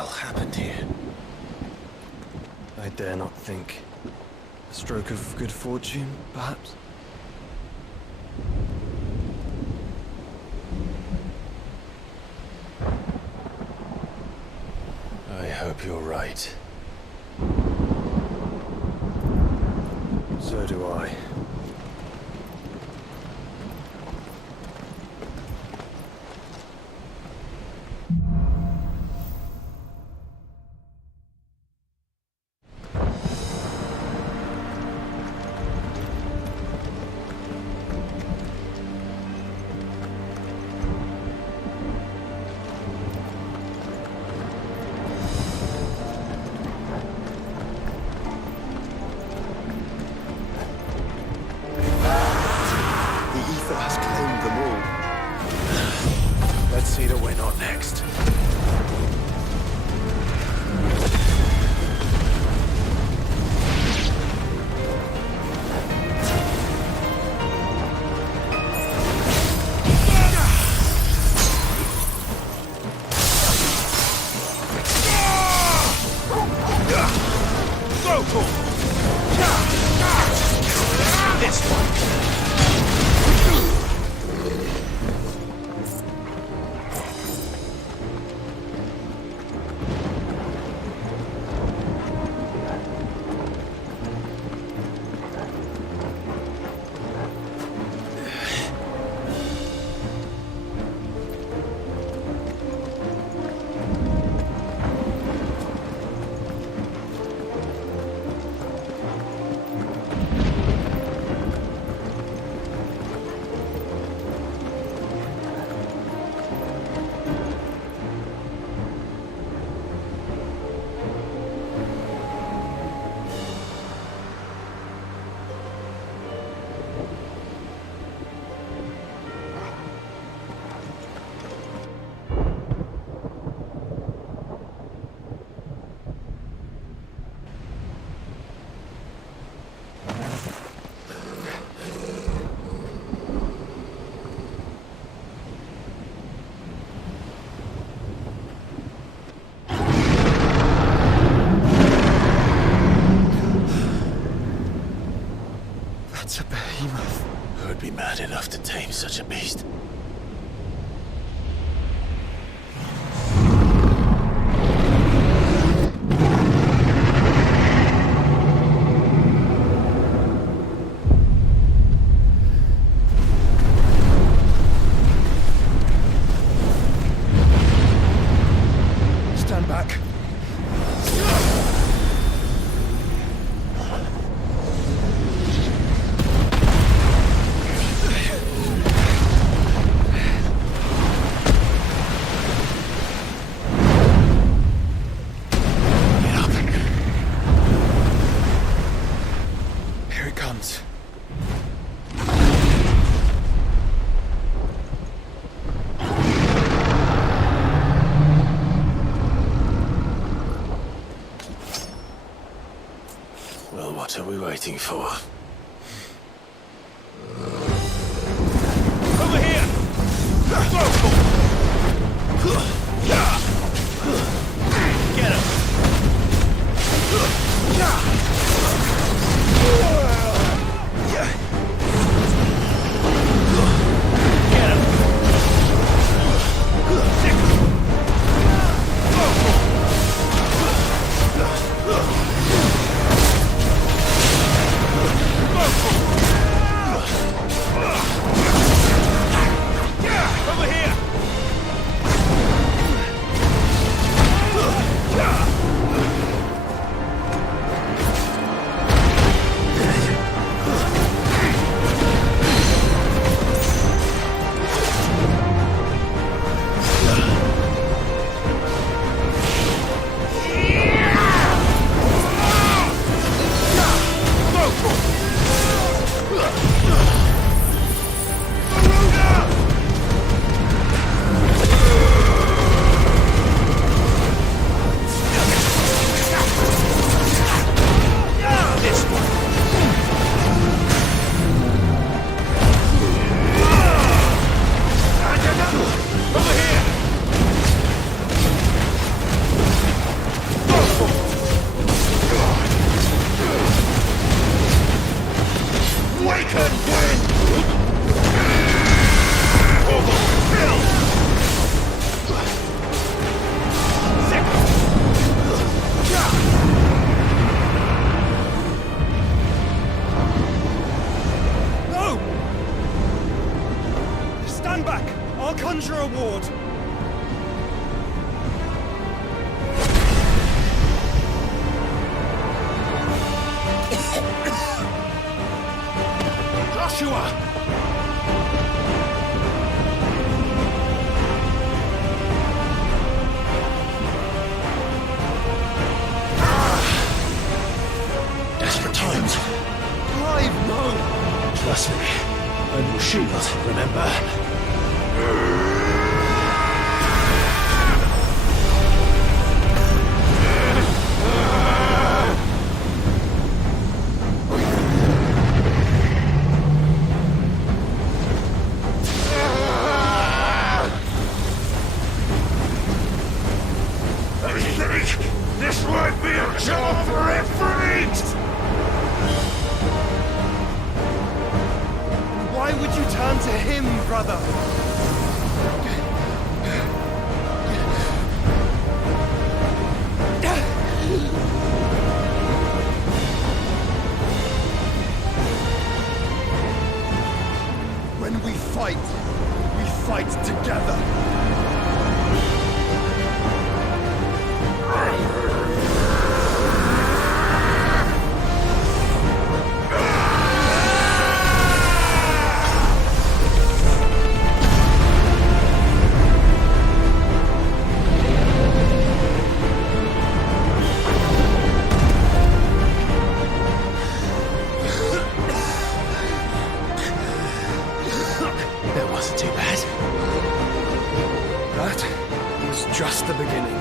hell happened here? I dare not think. A stroke of good fortune, perhaps? I hope you're right. So do I. Enough to tame such a beast. Stand back. Well, what are we waiting for? Over here! Get him! Get him! Desperate times. Clive, no! Trust me. I'm your shield, remember? This might be a job for referees! Why would you turn to him, brother? When we fight together. That wasn't too bad. That was just the beginning.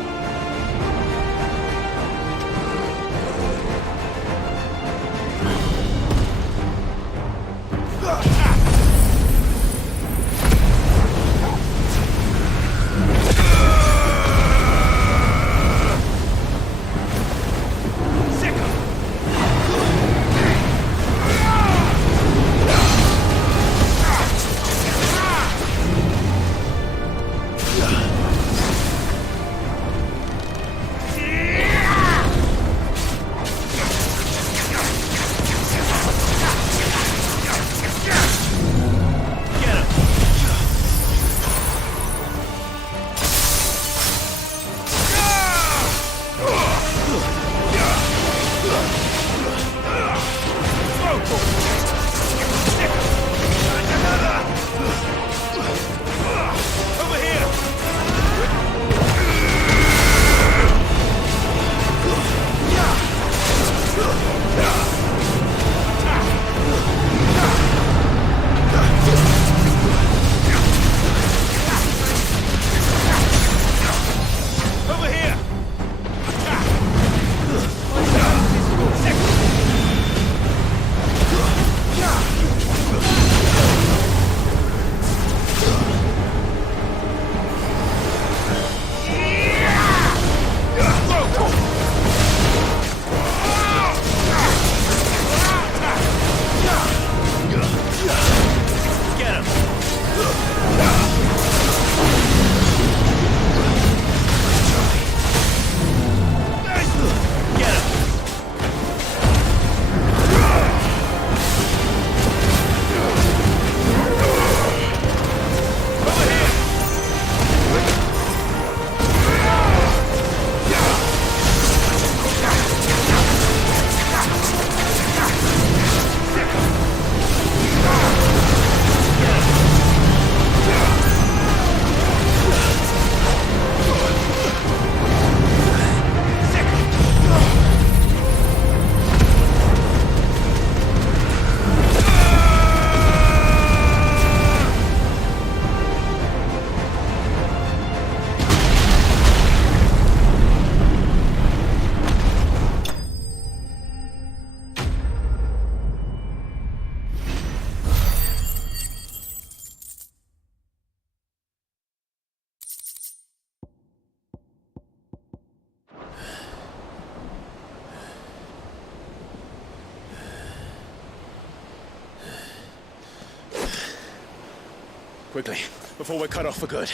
Quickly, before we're cut off for good.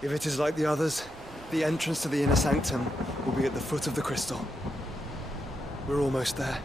If it is like the others, the entrance to the inner sanctum will be at the foot of the crystal. We're almost there.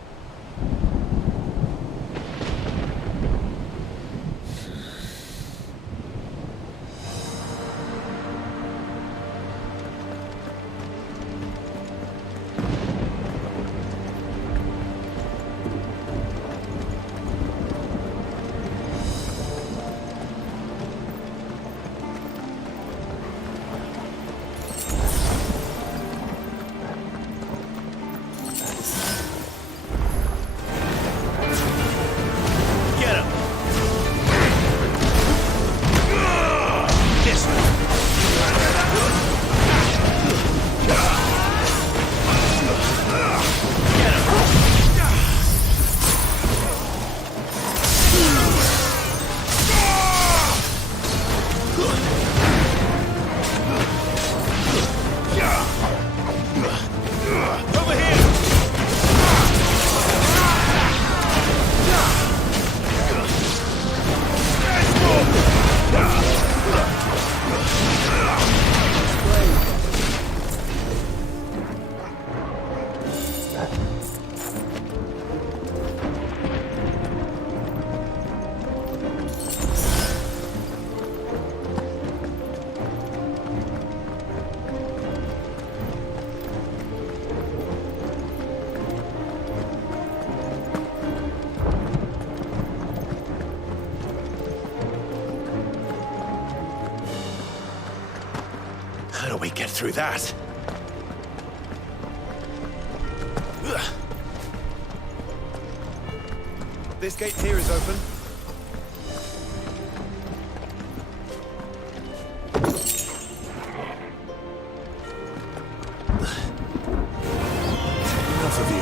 How do we get through that? This gate here is open. Enough of you,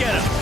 get him!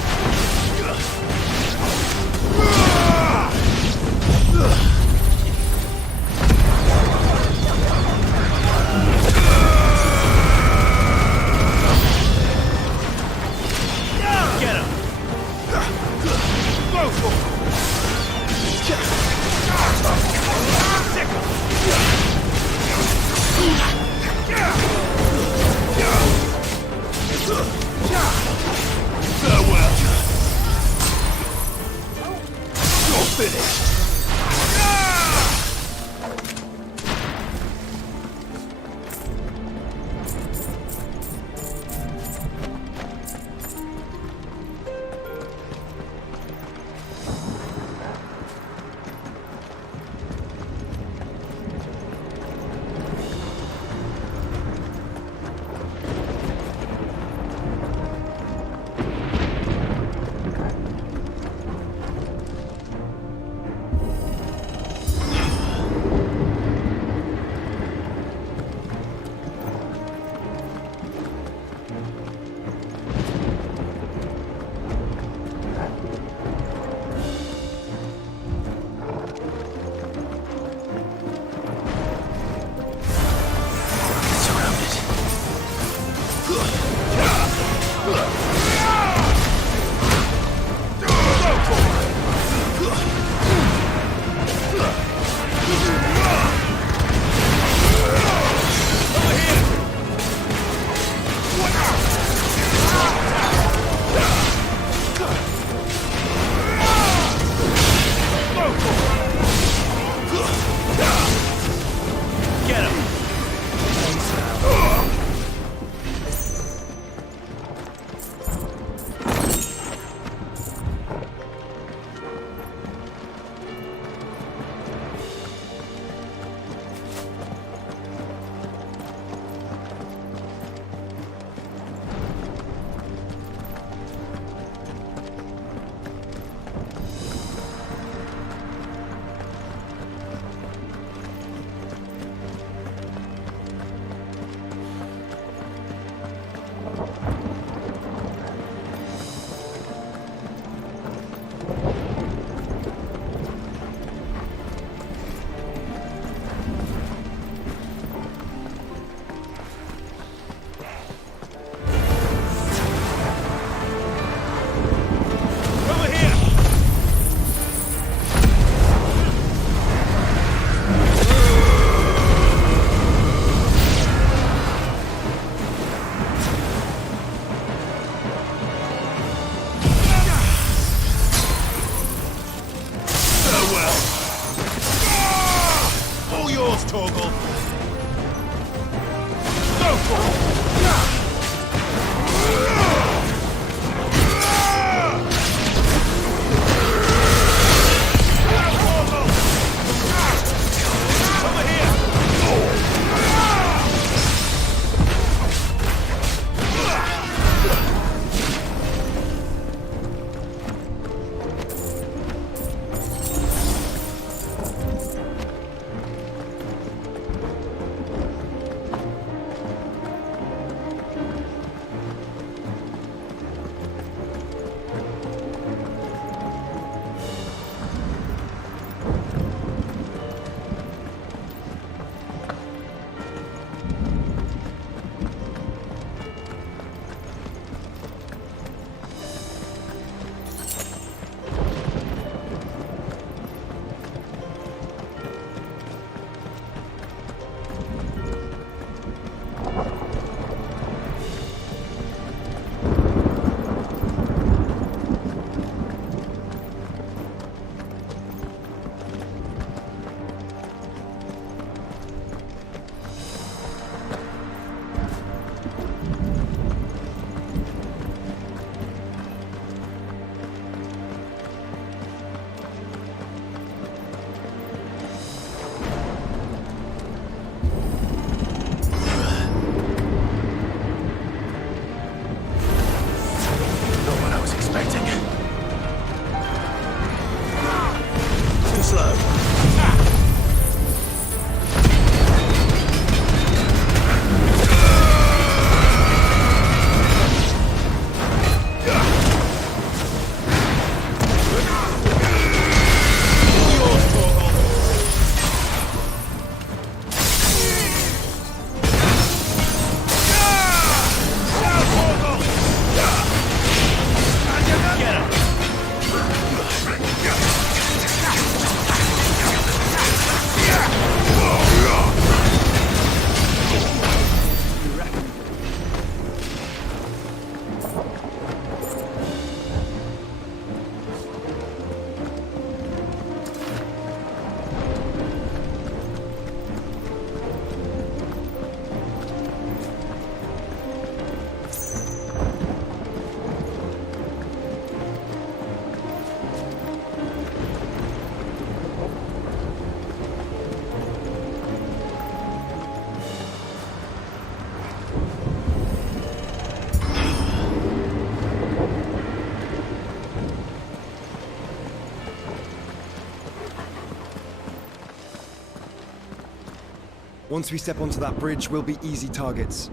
Once we step onto that bridge, we'll be easy targets.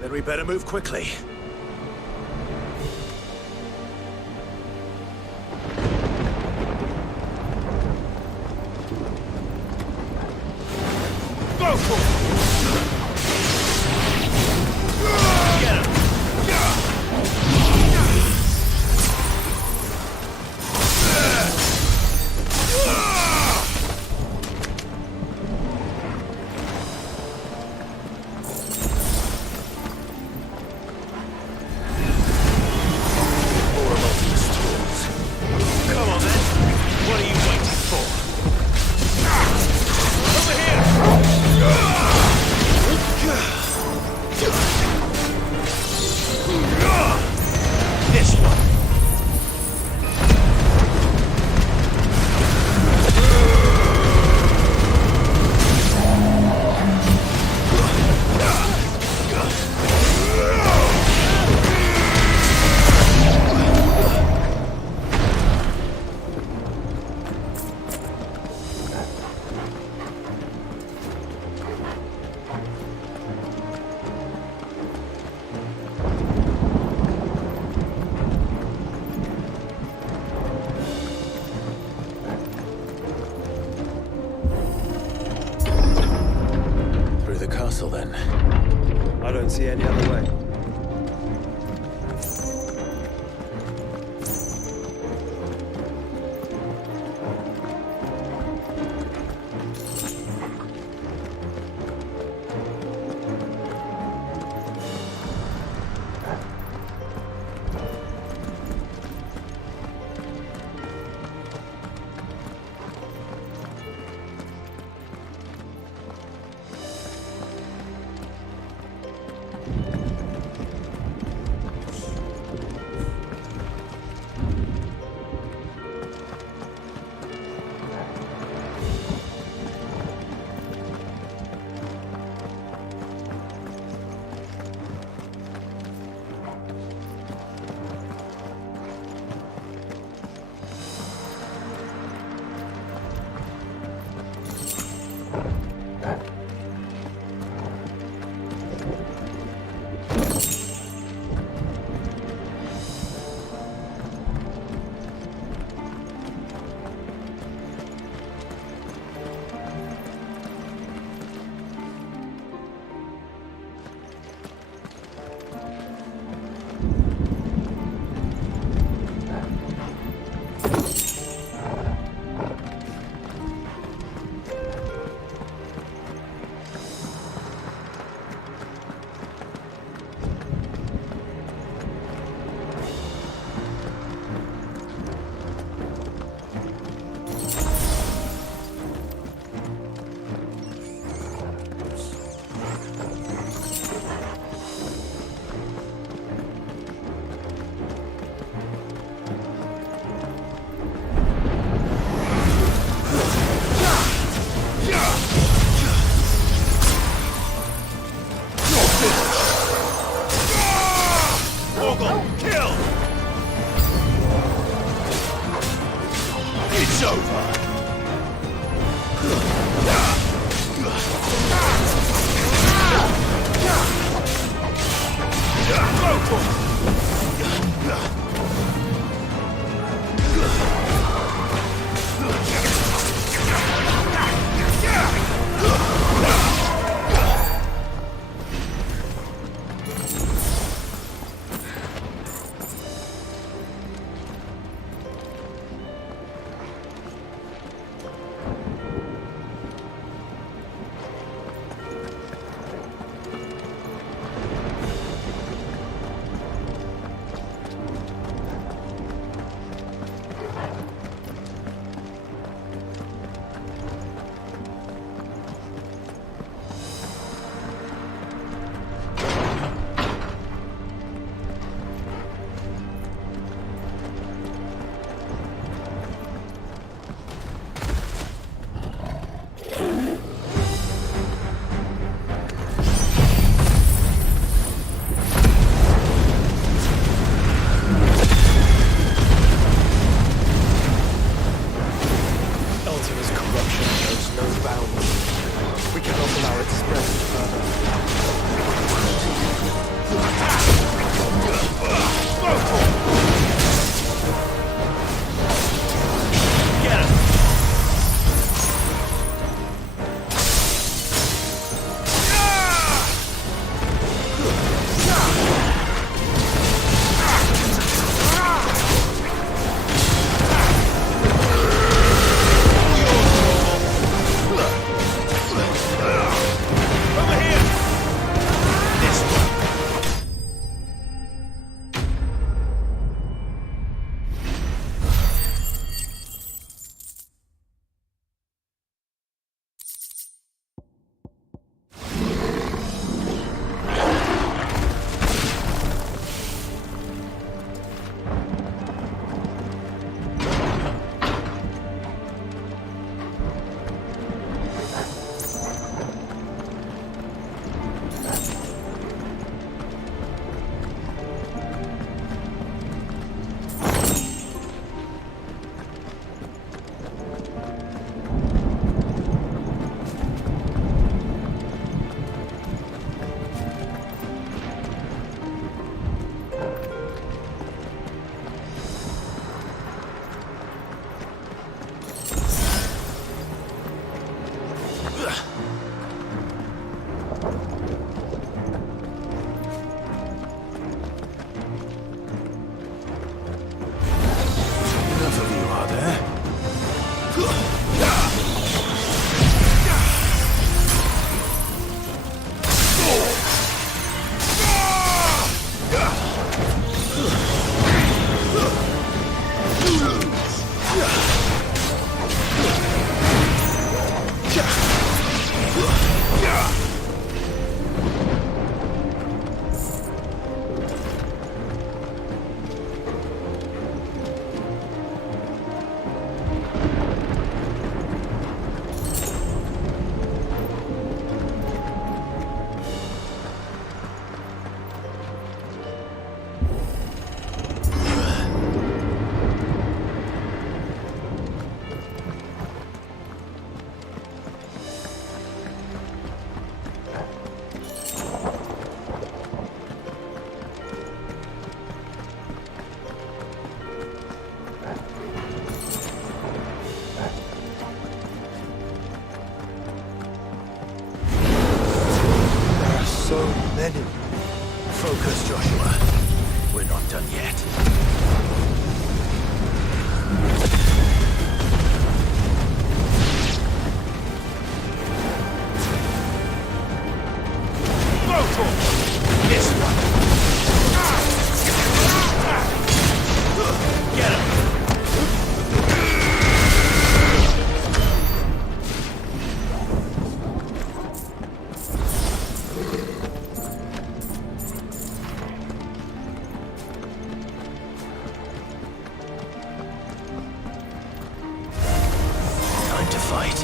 Then we better move quickly. Go for it! Get him! Then. I don't see any other way. spread further. Get him! Over here! This one! Enough of you, are there? There are so many. Focus, Joshua. We're not done yet. This one. Get him! Time to fight.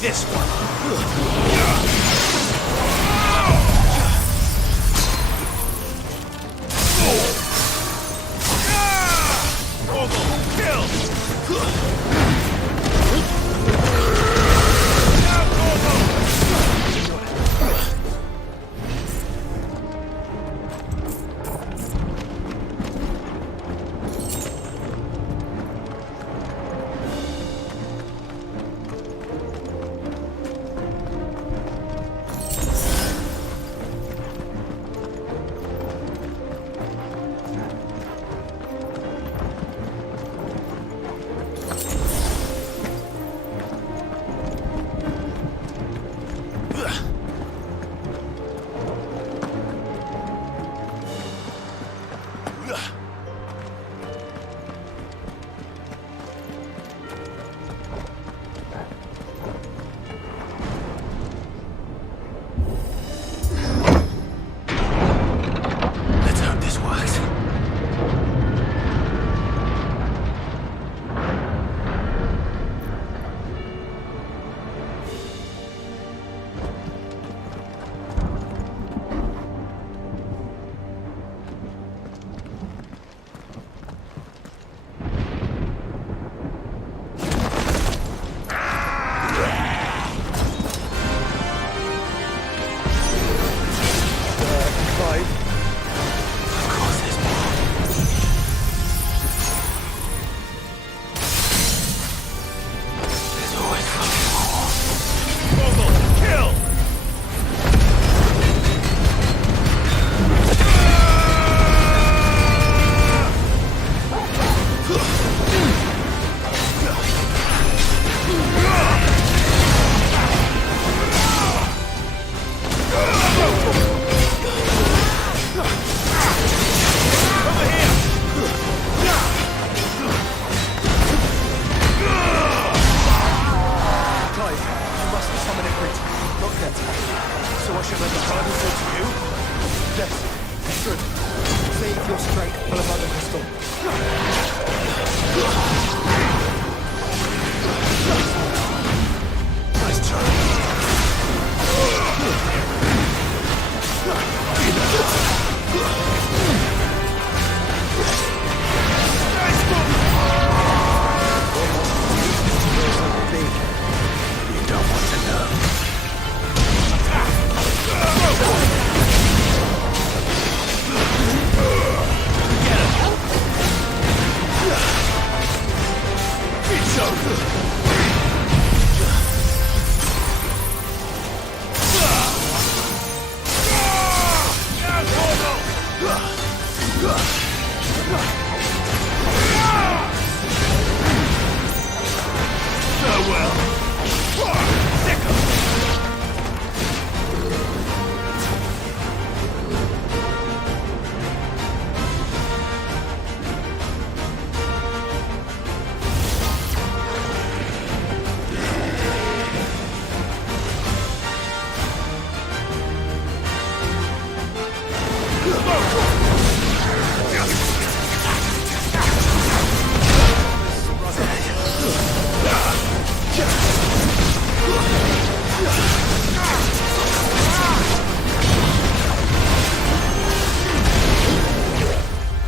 This one.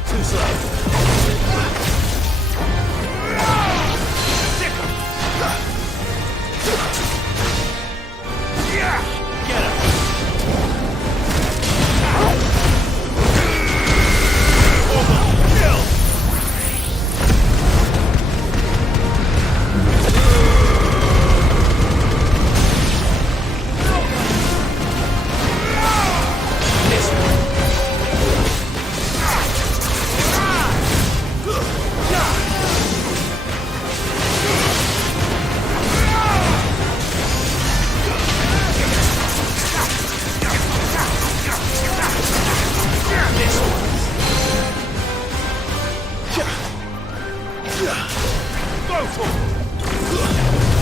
Too slow.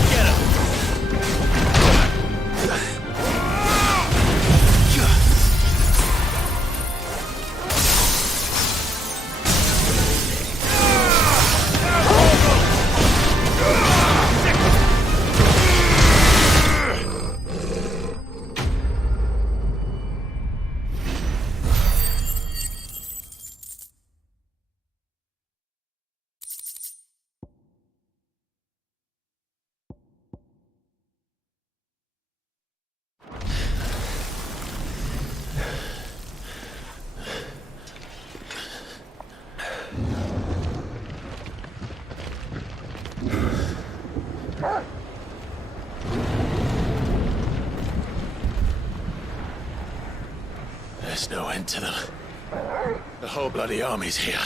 Get him! There's no end to them. The whole bloody army's here.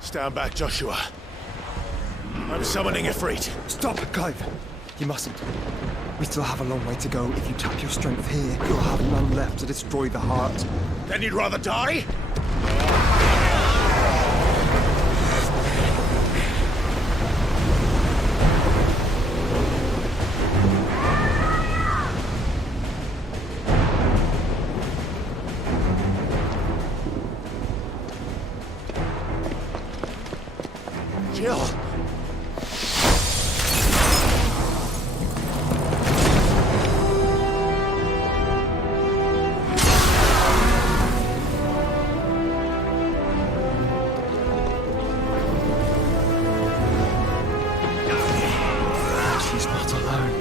Stand back, Joshua. I'm summoning Ifrit. Stop, Clive! You mustn't. We still have a long way to go. If you tap your strength here, you'll have none left to destroy the heart. Then you'd rather die? Jill! She's not alone.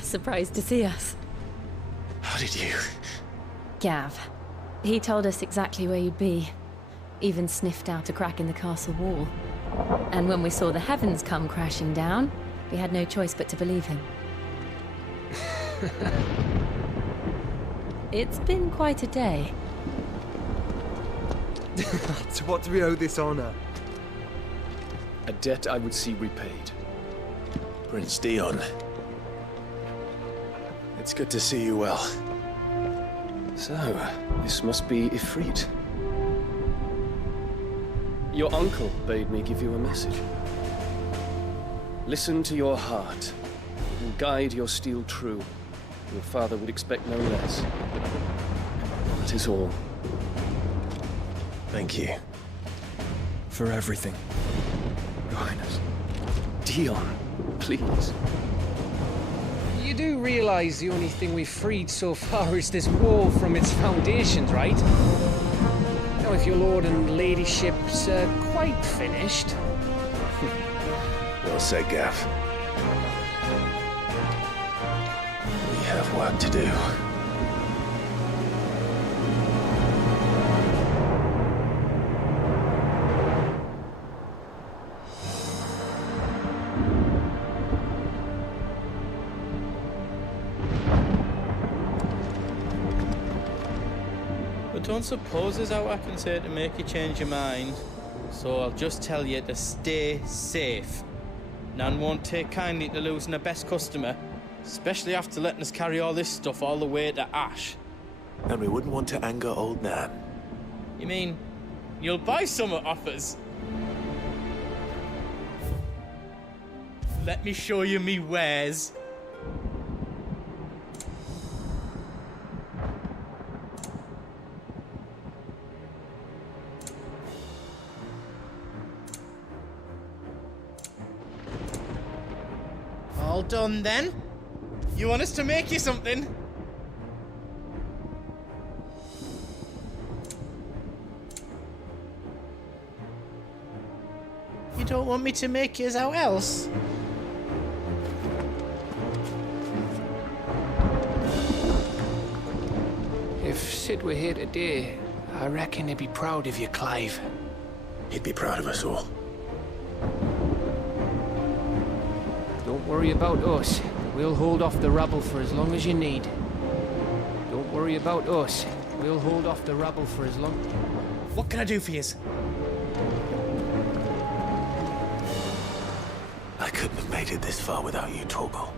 Surprised to see us. How did you? Gav. He told us exactly where you'd be. Even sniffed out a crack in the castle wall. And when we saw the heavens come crashing down, we had no choice but to believe him. It's been quite a day. To what do we owe this honor? A debt I would see repaid. Prince Dion. It's good to see you well. So, this must be Ifrit. Your uncle bade me give you a message. Listen to your heart, and guide your steel true. Your father would expect no less. That is all. Thank you. For everything, Your Highness. Dion, please. You do realize the only thing we've freed so far is this wall from its foundations, right? Now, if your lord and ladyship's quite finished... Well said, Gav. We have work to do. Don't suppose there's out I can say to make you change your mind. So I'll just tell you to stay safe. Nan won't take kindly to losing her best customer. Especially after letting us carry all this stuff all the way to Ash. And we wouldn't want to anger old Nan. You mean, you'll buy some off us? Let me show you me wares. All done then? You want us to make you something? You don't want me to make yours out else? If Sid were here today, I reckon he'd be proud of you, Clive. He'd be proud of us all. Don't worry about us. We'll hold off the rabble for as long as you need. Don't worry about us. We'll hold off the rabble for as long... What can I do for you? I couldn't have made it this far without you, Torgal.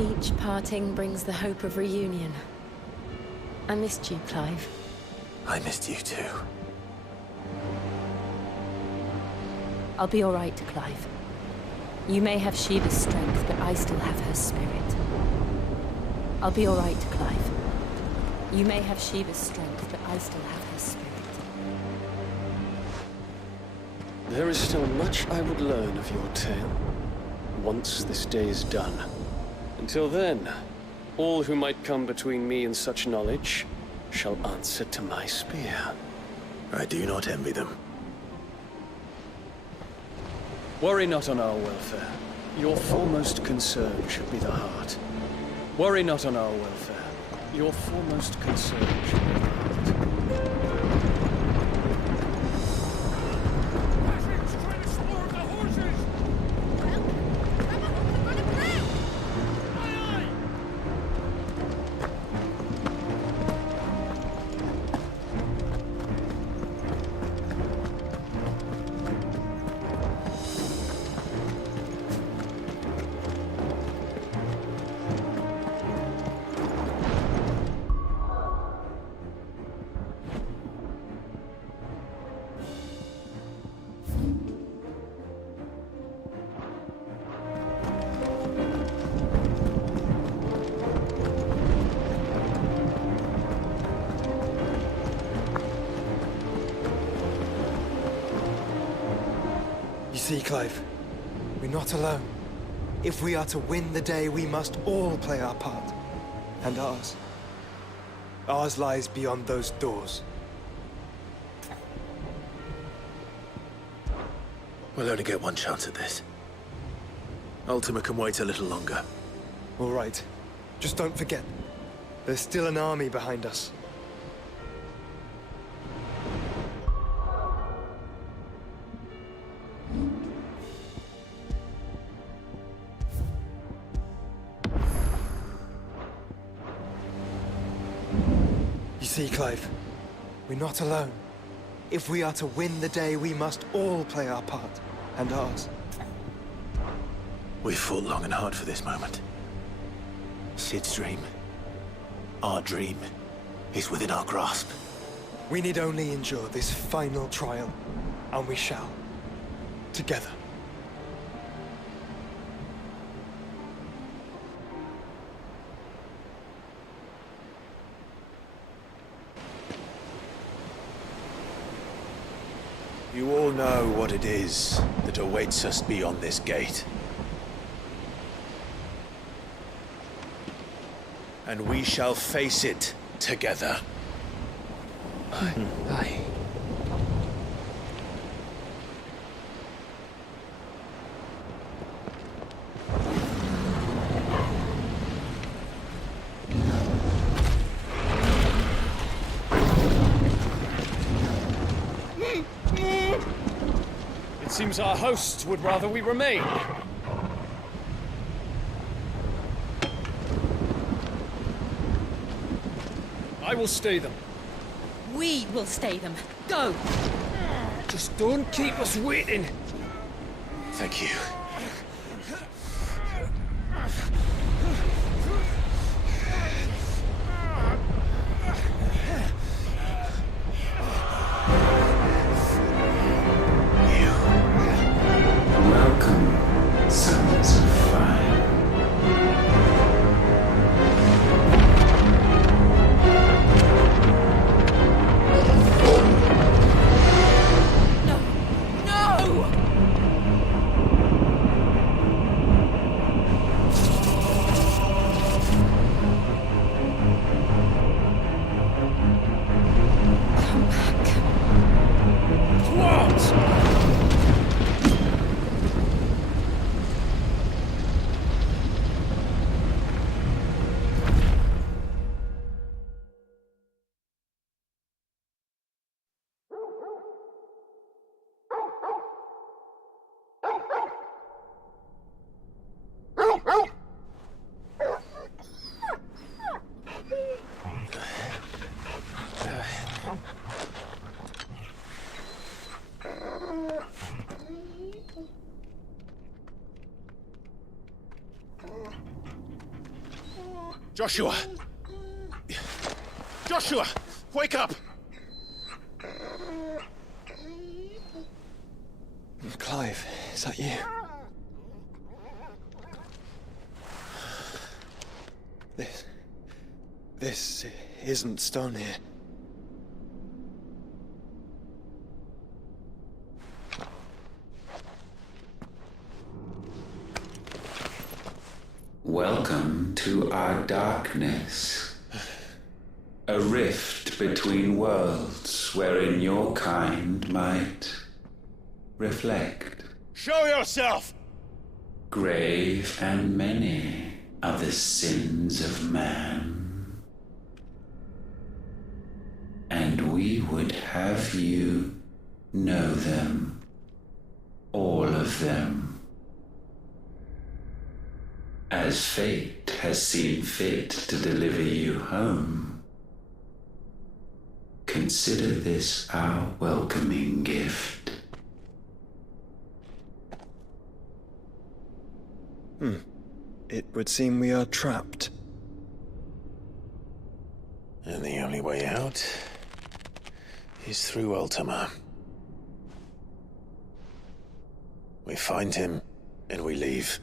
Each parting brings the hope of reunion. I missed you, Clive. I missed you too. I'll be all right, Clive. You may have Shiva's strength, but I still have her spirit. I'll be all right, Clive. You may have Shiva's strength, but I still have her spirit. There is still much I would learn of your tale, once this day is done. Until then, all who might come between me and such knowledge shall answer to my spear. I do not envy them. Worry not on our welfare. Your foremost concern should be the heart. Worry not on our welfare. Your foremost concern should be the heart. See, Clive, we're not alone. If we are to win the day, we must all play our part. And ours. Ours lies beyond those doors. We'll only get one chance at this. Ultima can wait a little longer. All right. Just don't forget, there's still an army behind us. See, Clive, we're not alone. If we are to win the day, we must all play our part, and ours. We've fought long and hard for this moment. Sid's dream, our dream, is within our grasp. We need only endure this final trial, and we shall. Together. You all know what it is that awaits us beyond this gate. And we shall face it together. Aye. It seems our hosts would rather we remain. I will stay them. We will stay them. Go! Just don't keep us waiting. Thank you. Welcome, sons of fire. Joshua! Joshua! Wake up! Clive, is that you? This isn't stone here. Welcome to our darkness. A rift between worlds wherein your kind might reflect. Show yourself! Grave and many are the sins of man. And we would have you know them, all of them. As fate has seen fit to deliver you home, consider this our welcoming gift. It would seem we are trapped. And the only way out is through Ultima. We find him, and we leave.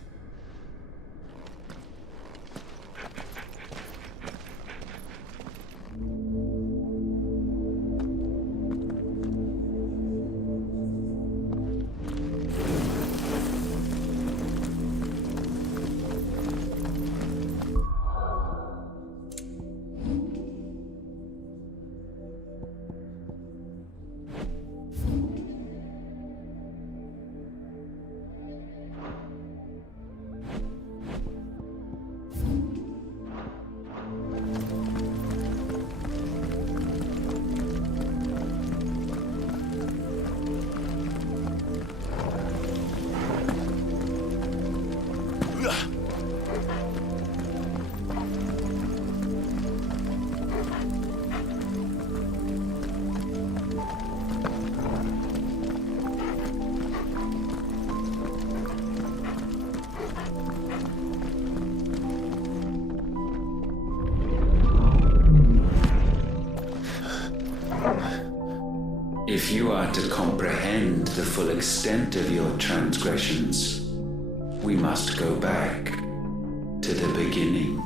If you are to comprehend the full extent of your transgressions, we must go back to the beginning.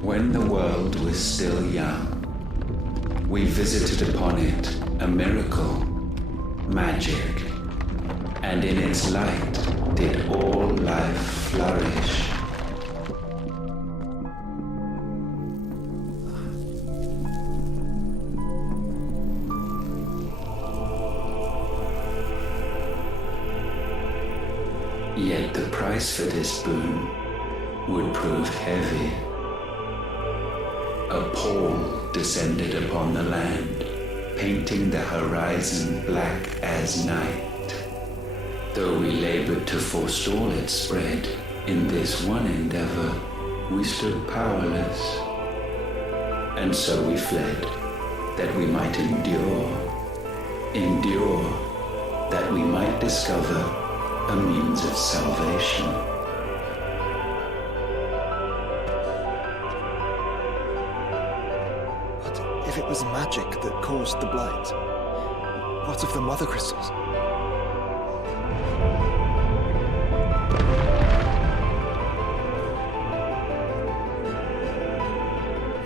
When the world was still young, we visited upon it a miracle, magic, and in its light did all life flourish. Yet the price for this boon would prove heavy. A pall descended upon the land, painting the horizon black as night. Though we labored to forestall its spread, in this one endeavor, we stood powerless. And so we fled, that we might endure, that we might discover a means of salvation. But if it was magic that caused the blight, what of the mother crystals?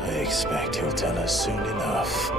I expect he'll tell us soon enough.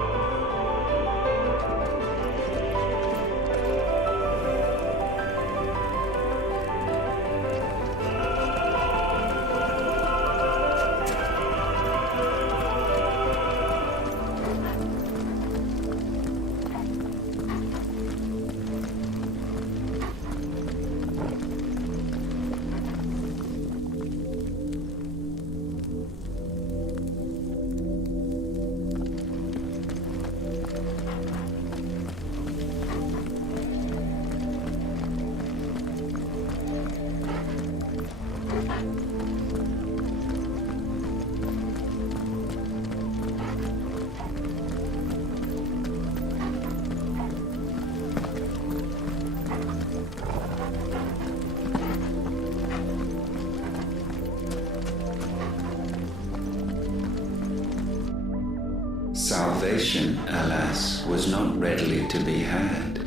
Salvation, alas, was not readily to be had.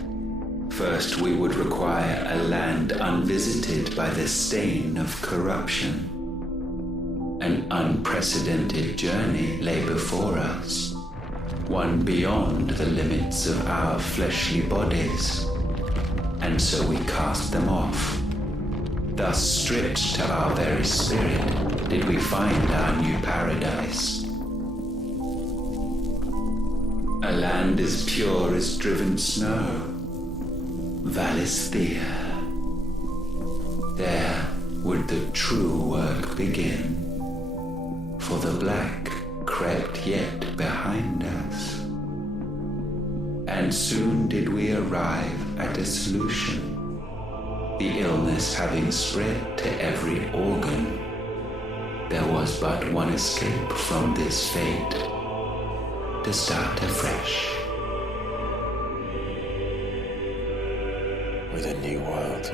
First, we would require a land unvisited by the stain of corruption. An unprecedented journey lay before us, one beyond the limits of our fleshly bodies, and so we cast them off. Thus, stripped to our very spirit, did we find our new paradise. A land as pure as driven snow, Valisthea. There would the true work begin, for the black crept yet behind us. And soon did we arrive at a solution, the illness having spread to every organ. There was but one escape from this fate, to start afresh. With a new world.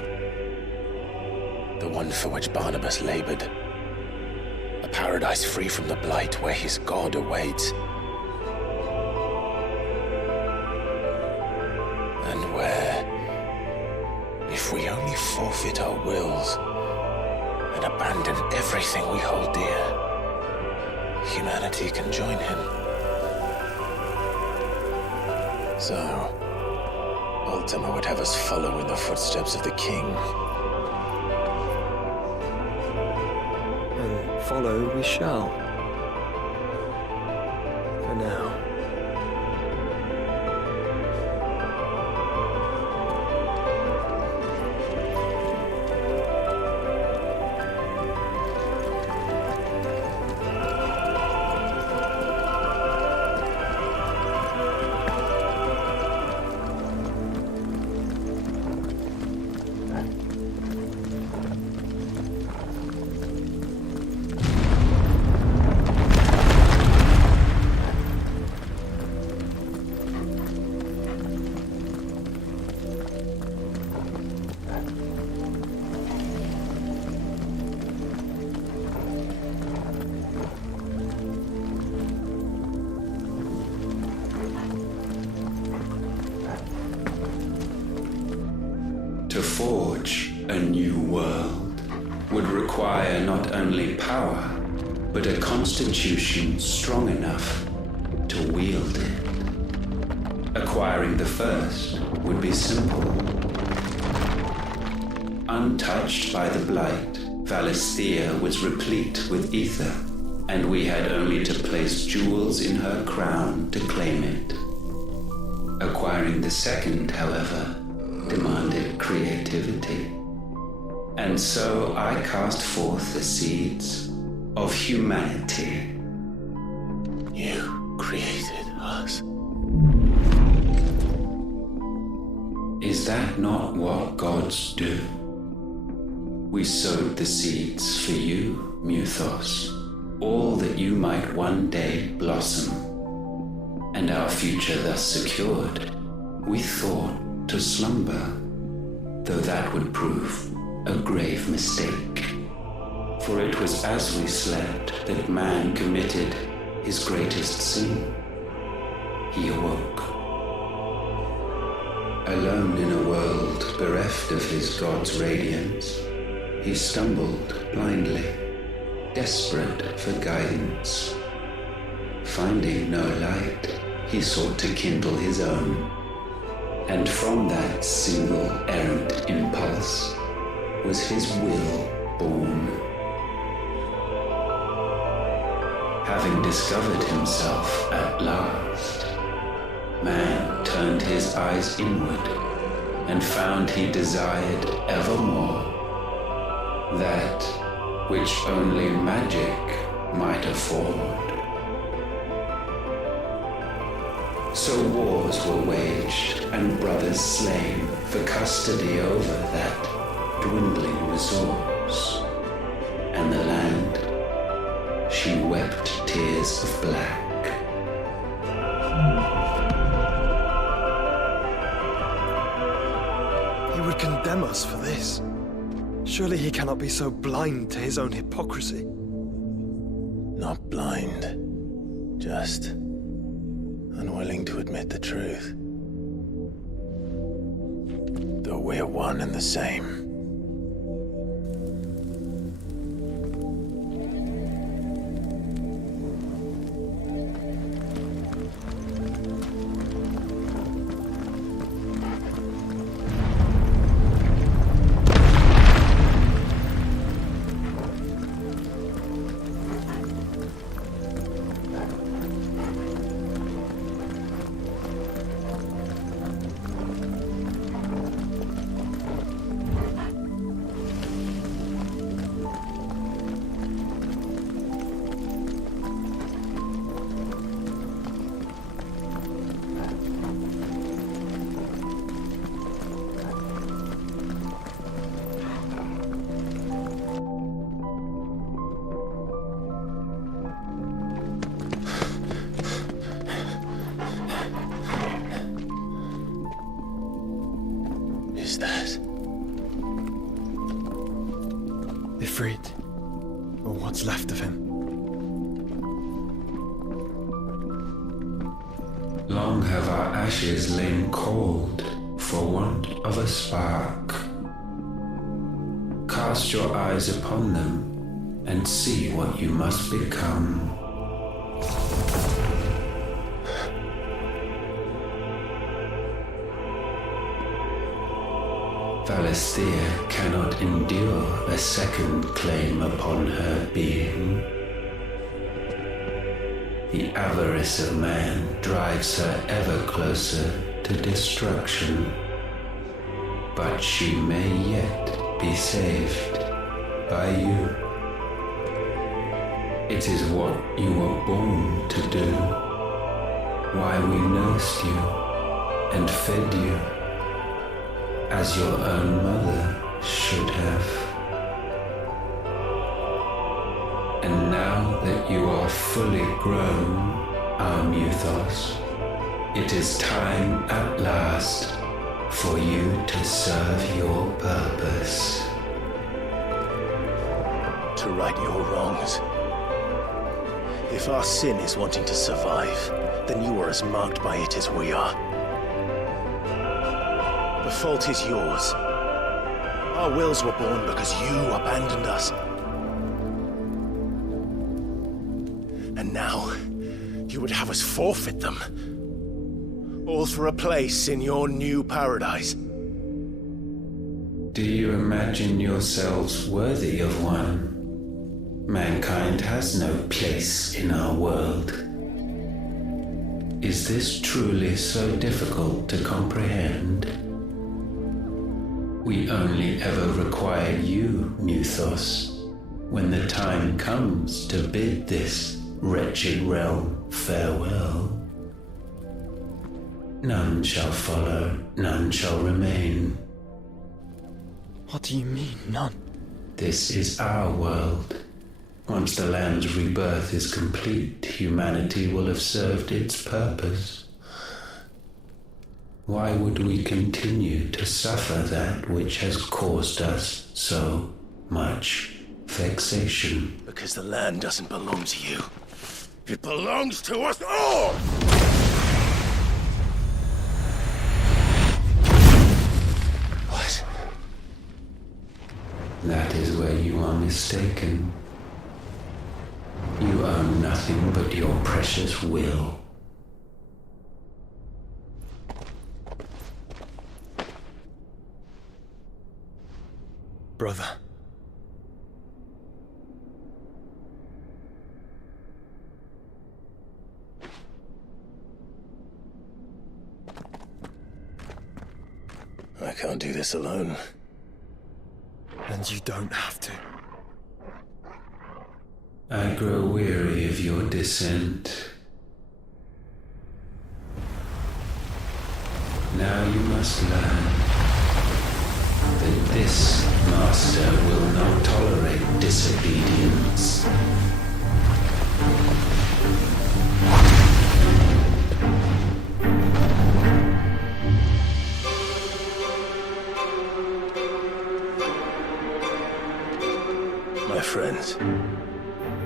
The one for which Barnabas labored. A paradise free from the blight where his God awaits. And where, if we only forfeit our wills and abandon everything we hold dear, humanity can join him. So, Ultima would have us follow in the footsteps of the king. And follow we shall. For now. To forge a new world would require not only power, but a constitution strong enough to wield it. Acquiring the first would be simple. Untouched by the blight, Valisthea was replete with ether, and we had only to place jewels in her crown to claim it. Acquiring the second, however, demanded creativity. And so I cast forth the seeds of humanity. You created us. Is that not what gods do? We sowed the seeds for you, Muthos, all that you might one day blossom. And our future thus secured, we thought to slumber, though that would prove a grave mistake. For it was as we slept that man committed his greatest sin. He awoke. Alone in a world bereft of his God's radiance, he stumbled blindly, desperate for guidance. Finding no light, he sought to kindle his own. And from that single errant impulse was his will born. Having discovered himself at last, man turned his eyes inward and found he desired evermore that which only magic might afford. So wars were waged and brothers slain for custody over that dwindling resource, and the land, she wept tears of black. He would condemn us for this. Surely he cannot be so blind to his own hypocrisy. Not blind, just unwilling to admit the truth. Though we're one and the same. Ifrit, or what's left of him. Long have our ashes lain cold for want of a spark. Cast your eyes upon them and see what you must become. Valisthea cannot endure a second claim upon her being. The avarice of man drives her ever closer to destruction, but she may yet be saved by you. It is what you were born to do, why we nursed you and fed you as your own mother should have. And now that you are fully grown, our Muthos, it is time at last for you to serve your purpose. To right your wrongs. If our sin is wanting to survive, then you are as marked by it as we are. The fault is yours. Our wills were born because you abandoned us. And now, you would have us forfeit them. All for a place in your new paradise. Do you imagine yourselves worthy of one? Mankind has no place in our world. Is this truly so difficult to comprehend? We only ever require you, Muthos, when the time comes to bid this wretched realm farewell. None shall follow, none shall remain. What do you mean, none? This is our world. Once the land's rebirth is complete, humanity will have served its purpose. Why would we continue to suffer that which has caused us so much vexation? Because the land doesn't belong to you. It belongs to us all! What? That is where you are mistaken. You own nothing but your precious will. Brother. I can't do this alone. And you don't have to. I grow weary of your dissent. Now you must learn that this master will not tolerate disobedience. My friends,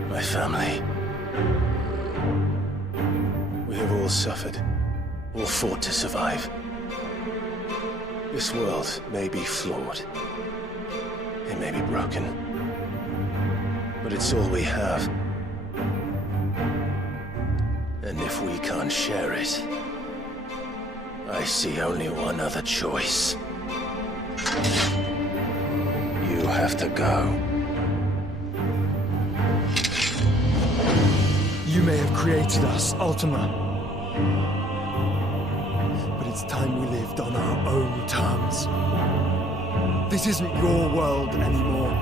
my family. We have all suffered, all fought to survive. This world may be flawed. It may be broken. But it's all we have. And if we can't share it, I see only one other choice. You have to go. You may have created us, Ultima. But it's time we lived on our own terms. This isn't your world anymore.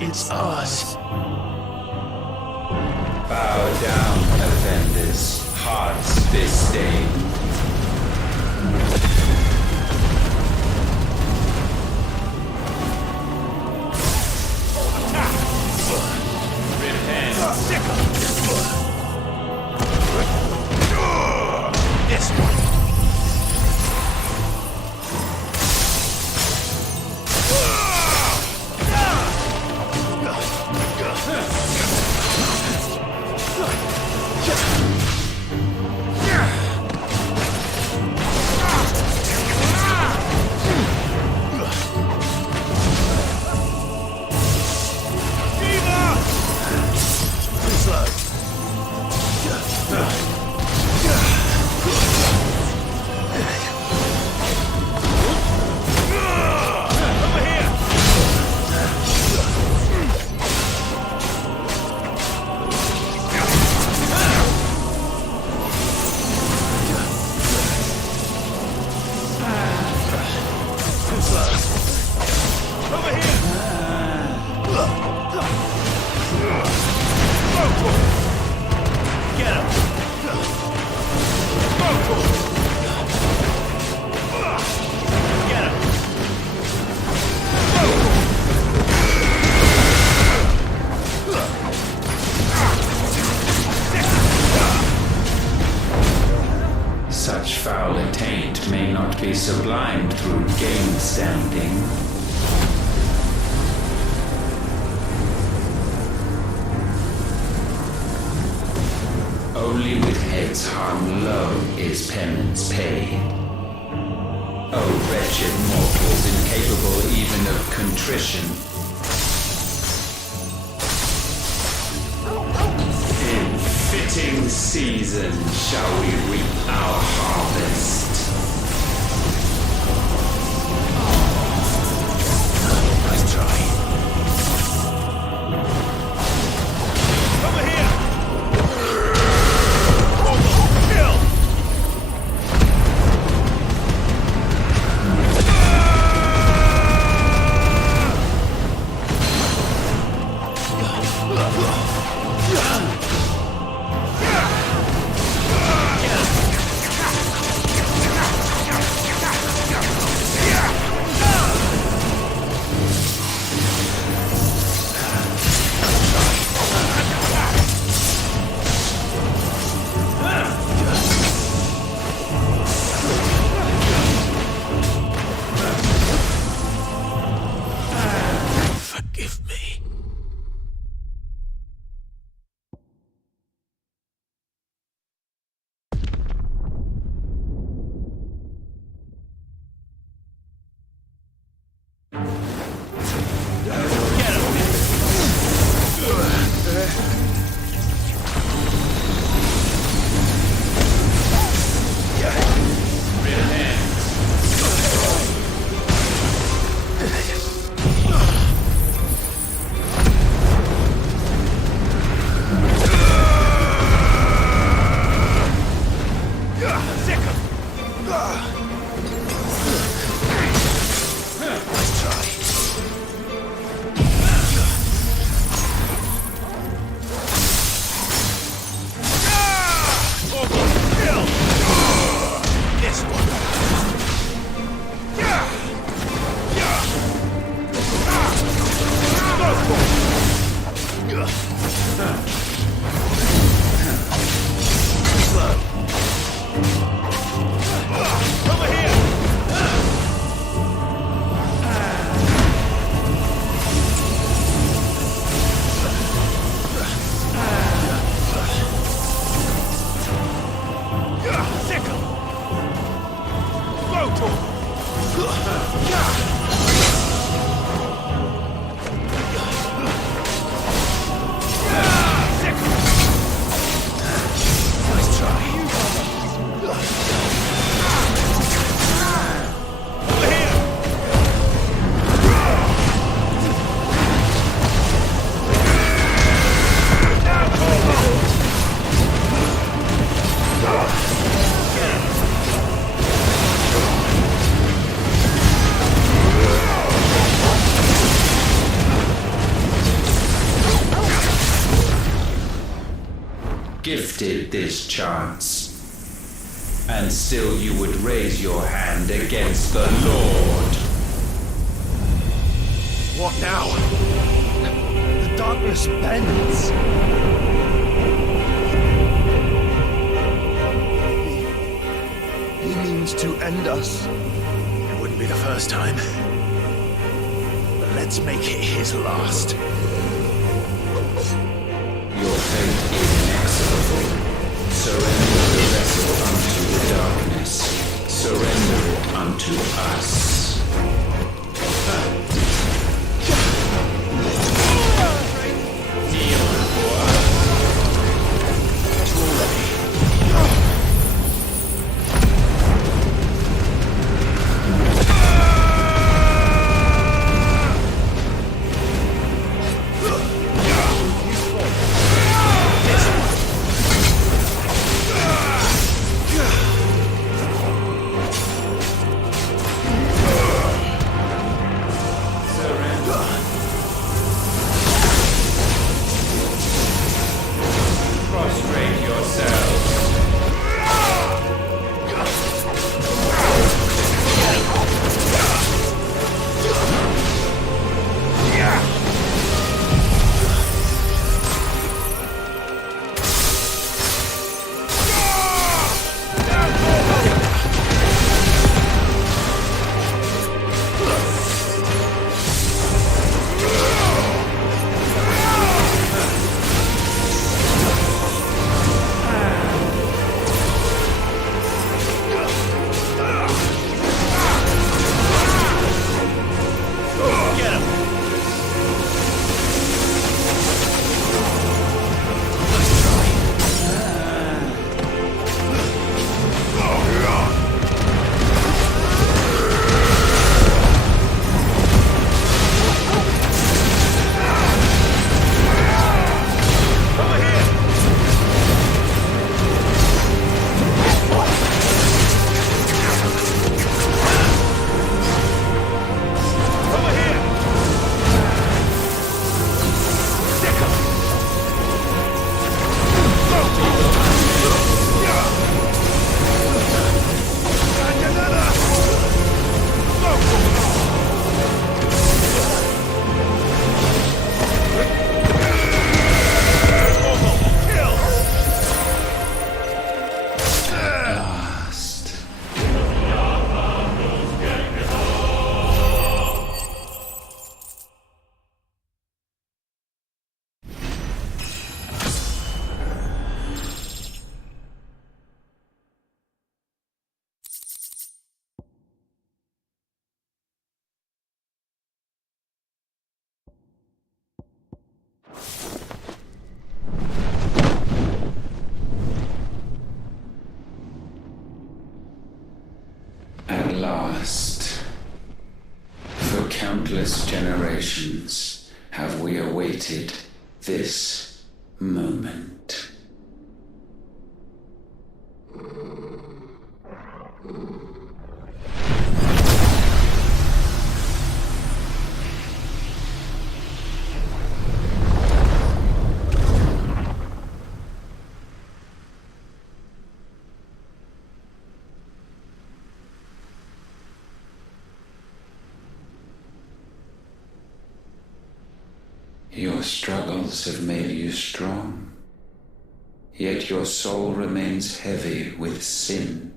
It's ours. Bow down, offenders, hearts disdain. This one. Such foul attaint may not be sublimed through game standing. Only with heads hung low is penance paid. Oh, wretched mortals incapable even of contrition. In fitting season shall we reap our harvest. Nice try. Over here! Kill! Gifted this chance, and still you would raise your hand against the Lord. What now? The darkness bends. He means to end us. It wouldn't be the first time. But let's make it his last. Your fate is inexorable. Surrender the vessel unto the darkness. Surrender it unto us. Kneel for us. Too ready. Prostrate yourselves. At last, for countless generations, have we awaited this moment. Your struggles have made you strong, yet your soul remains heavy with sin.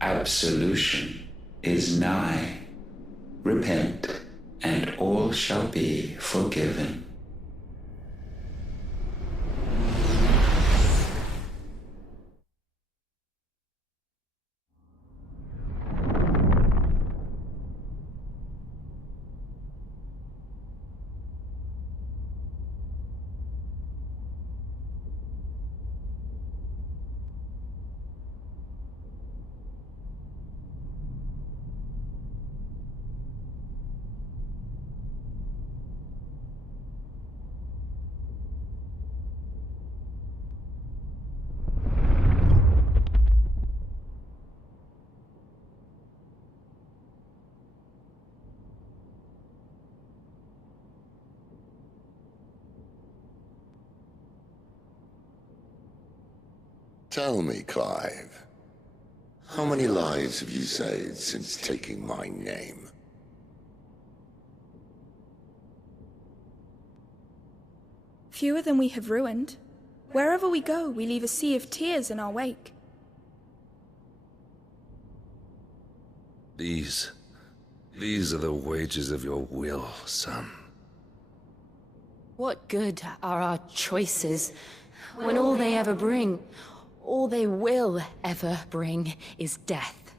Absolution is nigh. Repent, and all shall be forgiven. Tell me, Clive, how many lives have you saved since taking my name? Fewer than we have ruined. Wherever we go, we leave a sea of tears in our wake. These are the wages of your will, son. What good are our choices when all they ever bring, all they will ever bring, is death?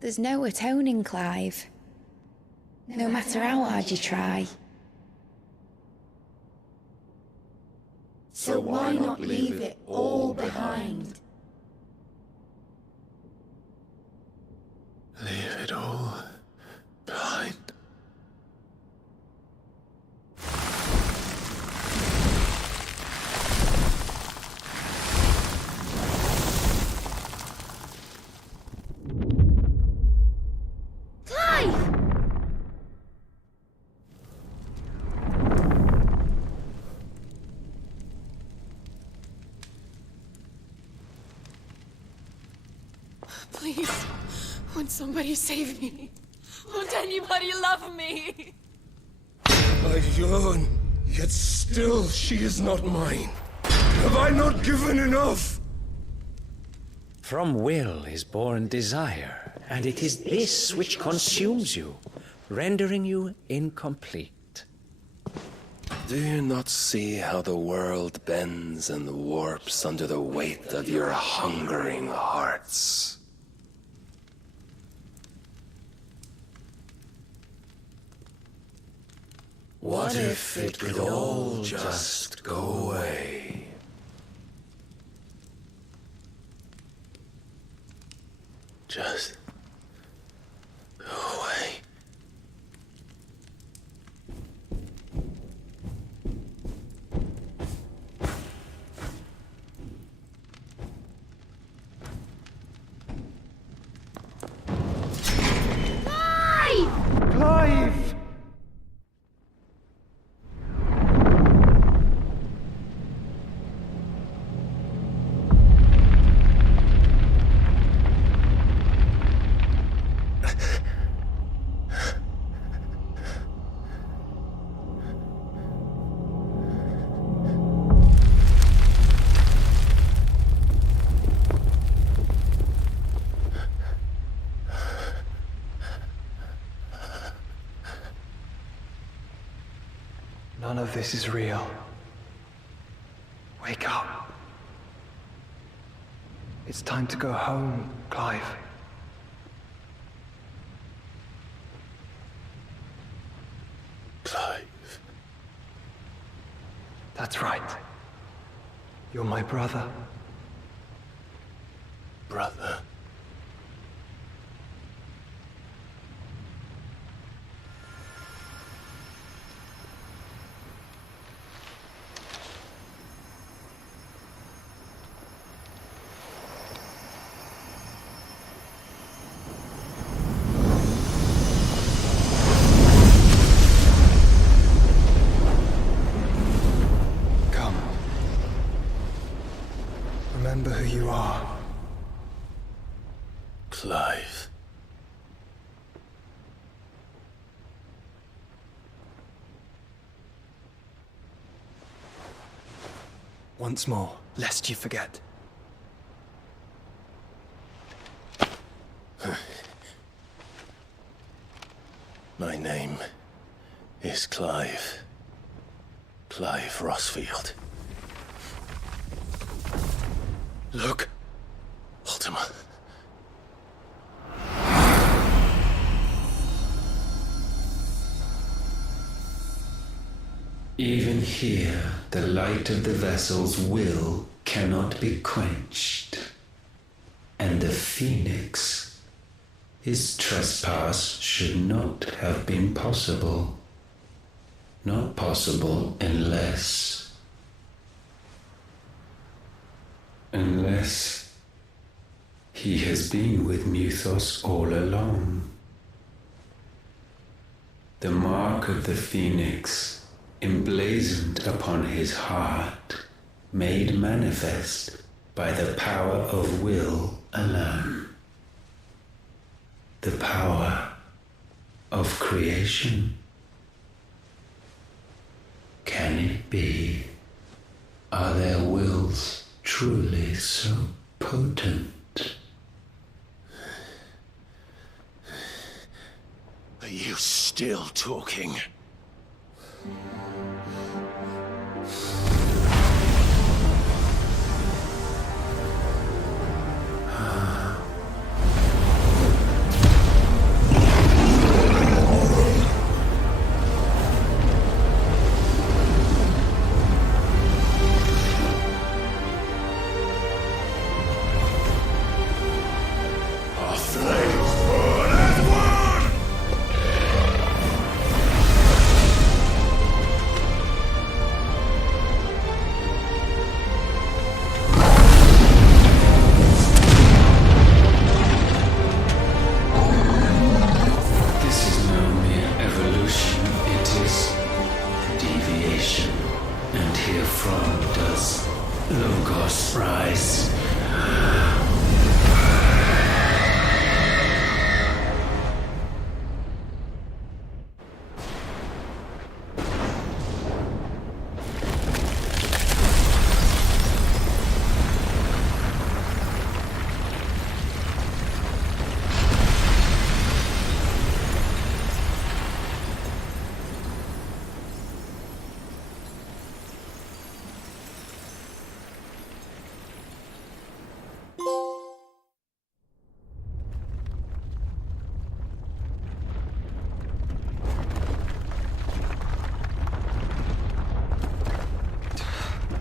There's no atoning, Clive. No matter how hard you try. So why not leave it all behind? Leave it all behind. Please, won't somebody save me? Won't anybody love me? I yearn, yet still she is not mine. Have I not given enough? From will is born desire, and it is this which consumes you, rendering you incomplete. Do you not see how the world bends and warps under the weight of your hungering hearts? What if it could all just go away? Just go away. Clive! None of this is real. Wake up. It's time to go home, Clive. Clive. That's right. You're my brother. Brother. Remember who you are. Clive. Once more, lest you forget. My name is Clive. Clive Rossfield. Look, Ultima. Even here, the light of the vessel's will cannot be quenched. And the Phoenix, his trespass should not have been possible. Not possible unless he has been with Muthos all along. The mark of the Phoenix, emblazoned upon his heart, made manifest by the power of will alone. The power of creation. Can it be? Are their wills truly so potent? Are you still talking?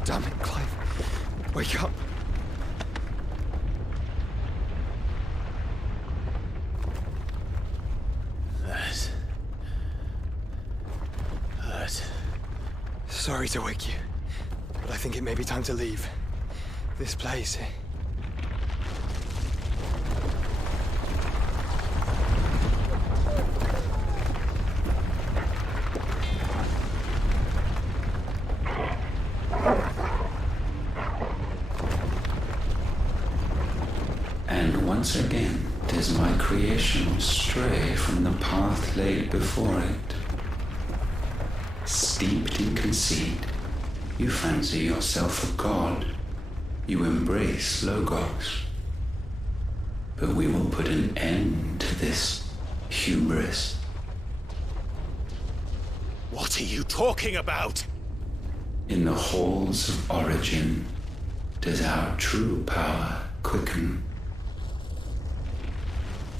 Damn it, Clive. Wake up. That hurt. Sorry to wake you, but I think it may be time to leave. This place. Once again, does my creation stray from the path laid before it? Steeped in conceit, you fancy yourself a god. You embrace Logos. But we will put an end to this hubris. What are you talking about? In the halls of origin, does our true power quicken?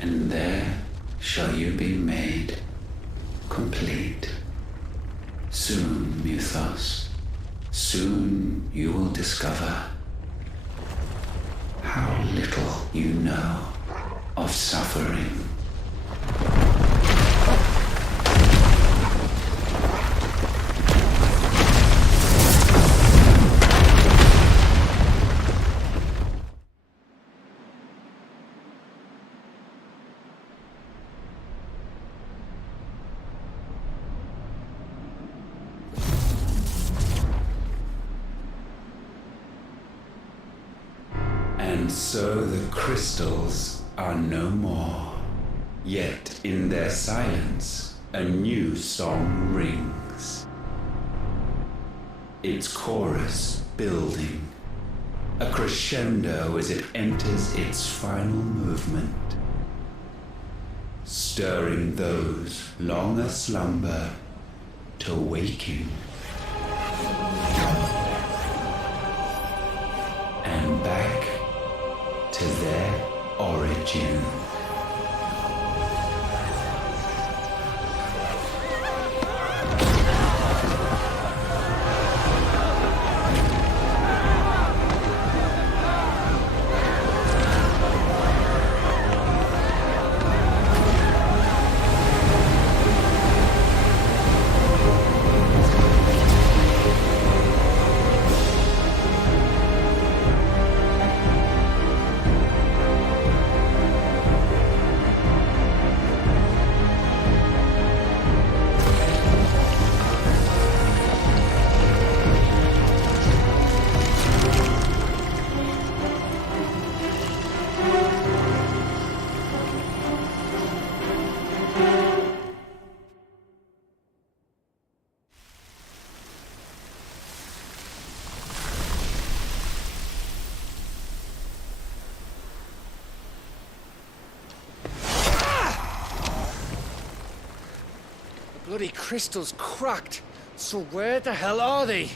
And there shall you be made complete. Soon, Mythos, soon you will discover how little you know of suffering. And so the crystals are no more. Yet in their silence, a new song rings. Its chorus building, a crescendo as it enters its final movement, stirring those long aslumber to waking. And back to their origin. bloody crystal's cracked. So where the hell are they?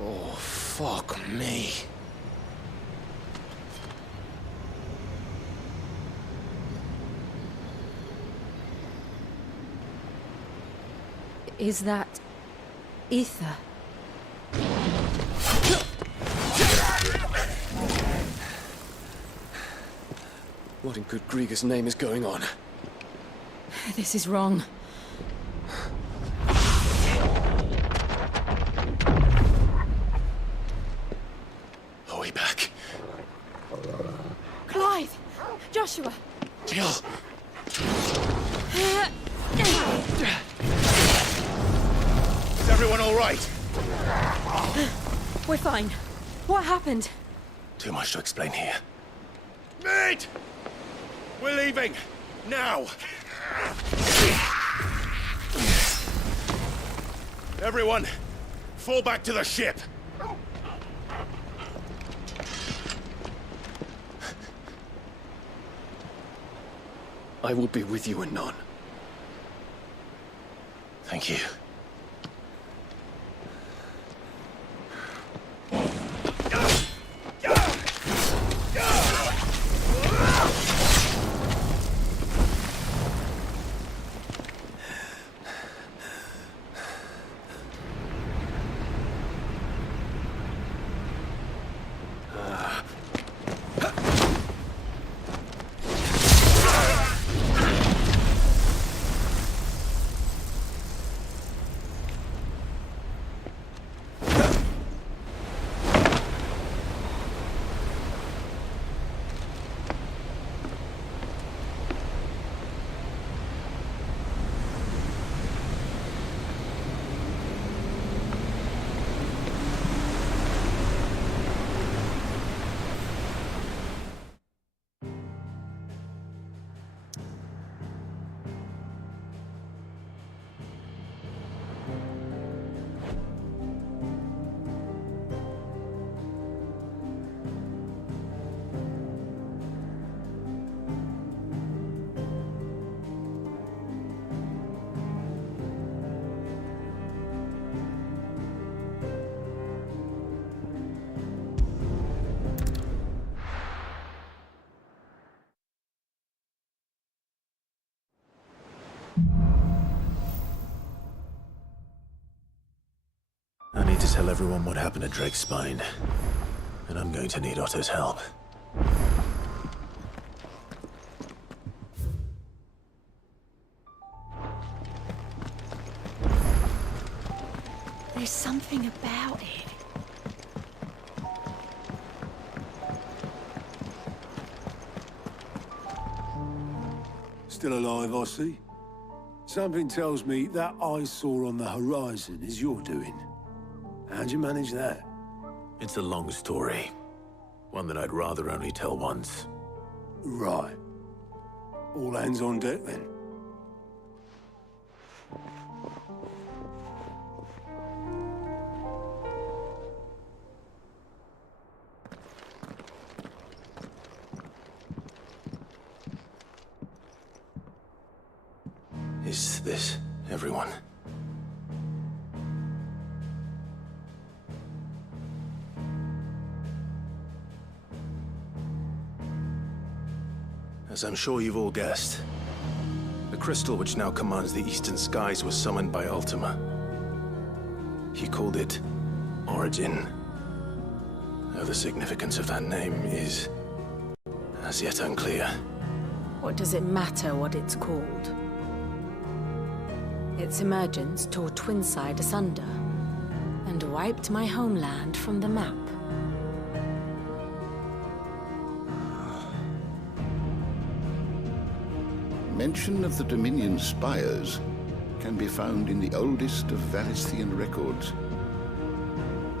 Oh, fuck me. Is that ether? What in good Grieger's name is going on? This is wrong. Are we back? Clive! Joshua! Jill! Is everyone all right? We're fine. What happened? Too much to explain here. Mate! We're leaving! Now! Everyone, fall back to the ship! I will be with you anon. Thank you. I need to tell everyone what happened at Drake's Spine, and I'm going to need Otto's help. There's something about it. Still alive, I see. Something tells me that eyesore on the horizon is your doing. How'd you manage that? It's a long story. One that I'd rather only tell once. Right. All hands on deck, then. Is this everyone? As I'm sure you've all guessed, the crystal which now commands the eastern skies was summoned by Ultima. He called it Origin. Though the significance of that name is as yet unclear. What does it matter what it's called? Its emergence tore Twinside asunder and wiped my homeland from the map. Mention of the Dominion spires can be found in the oldest of Valisthian records.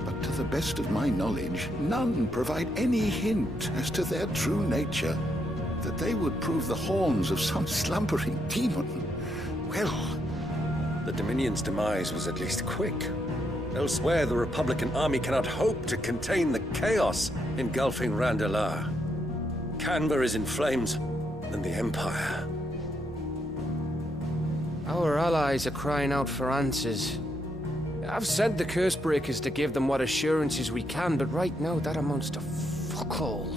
But to the best of my knowledge, none provide any hint as to their true nature. That they would prove the horns of some slumbering demon. Well... The Dominion's demise was at least quick. Elsewhere, the Republican army cannot hope to contain the chaos engulfing Randalar. Canva is in flames, and the Empire. Our allies are crying out for answers. I've sent the curse breakers to give them what assurances we can, but right now that amounts to fuck all.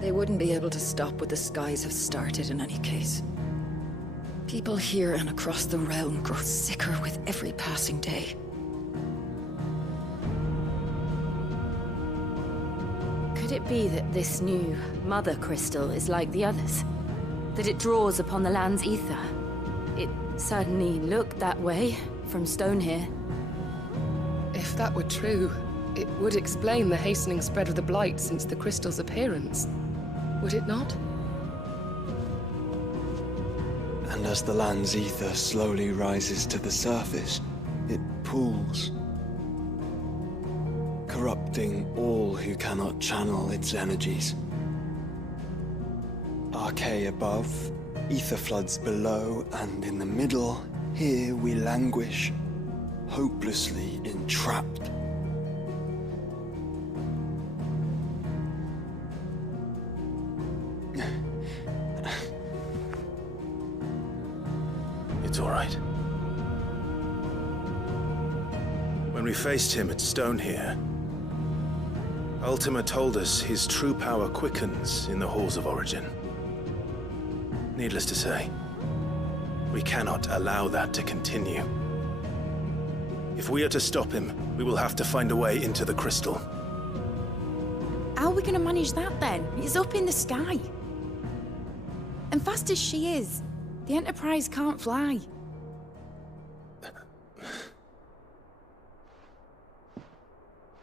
They wouldn't be able to stop what the skies have started in any case. People here and across the realm grow sicker with every passing day. Could it be that this new Mother Crystal is like the others? That it draws upon the land's ether? It certainly looked that way from stone here. If that were true, it would explain the hastening spread of the Blight since the crystal's appearance. Would it not? And as the land's ether slowly rises to the surface, it pools, corrupting all who cannot channel its energies. Archay above, ether floods below, and in the middle, here we languish, hopelessly entrapped. It's all right. When we faced him at Stone here, Ultima told us his true power quickens in the halls of origin. Needless to say, we cannot allow that to continue. If we are to stop him, we will have to find a way into the crystal. How are we going to manage that then? It's up in the sky. And fast as she is, the Enterprise can't fly.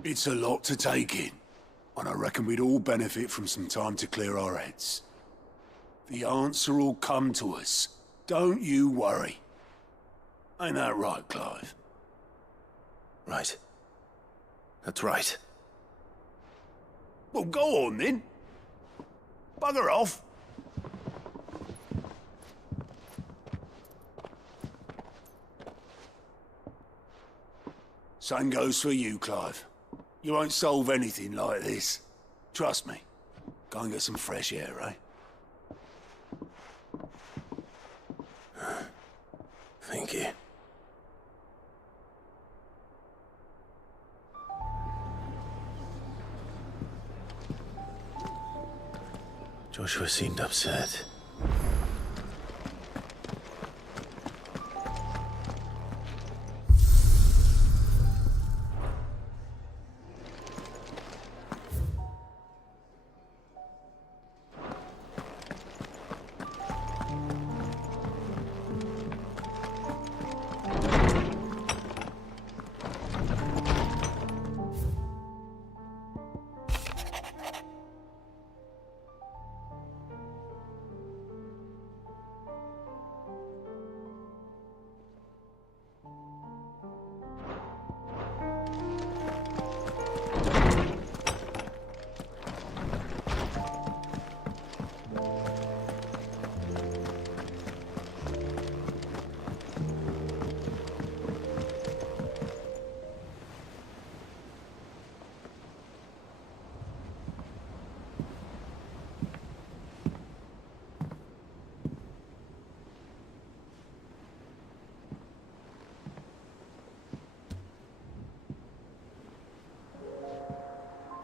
It's a lot to take in, and I reckon we'd all benefit from some time to clear our heads. The answer will come to us. Don't you worry. Ain't that right, Clive? Right. That's right. Well, go on then. Bugger off. Same goes for you, Clive. You won't solve anything like this. Trust me. Go and get some fresh air, eh? Thank you. Joshua seemed upset.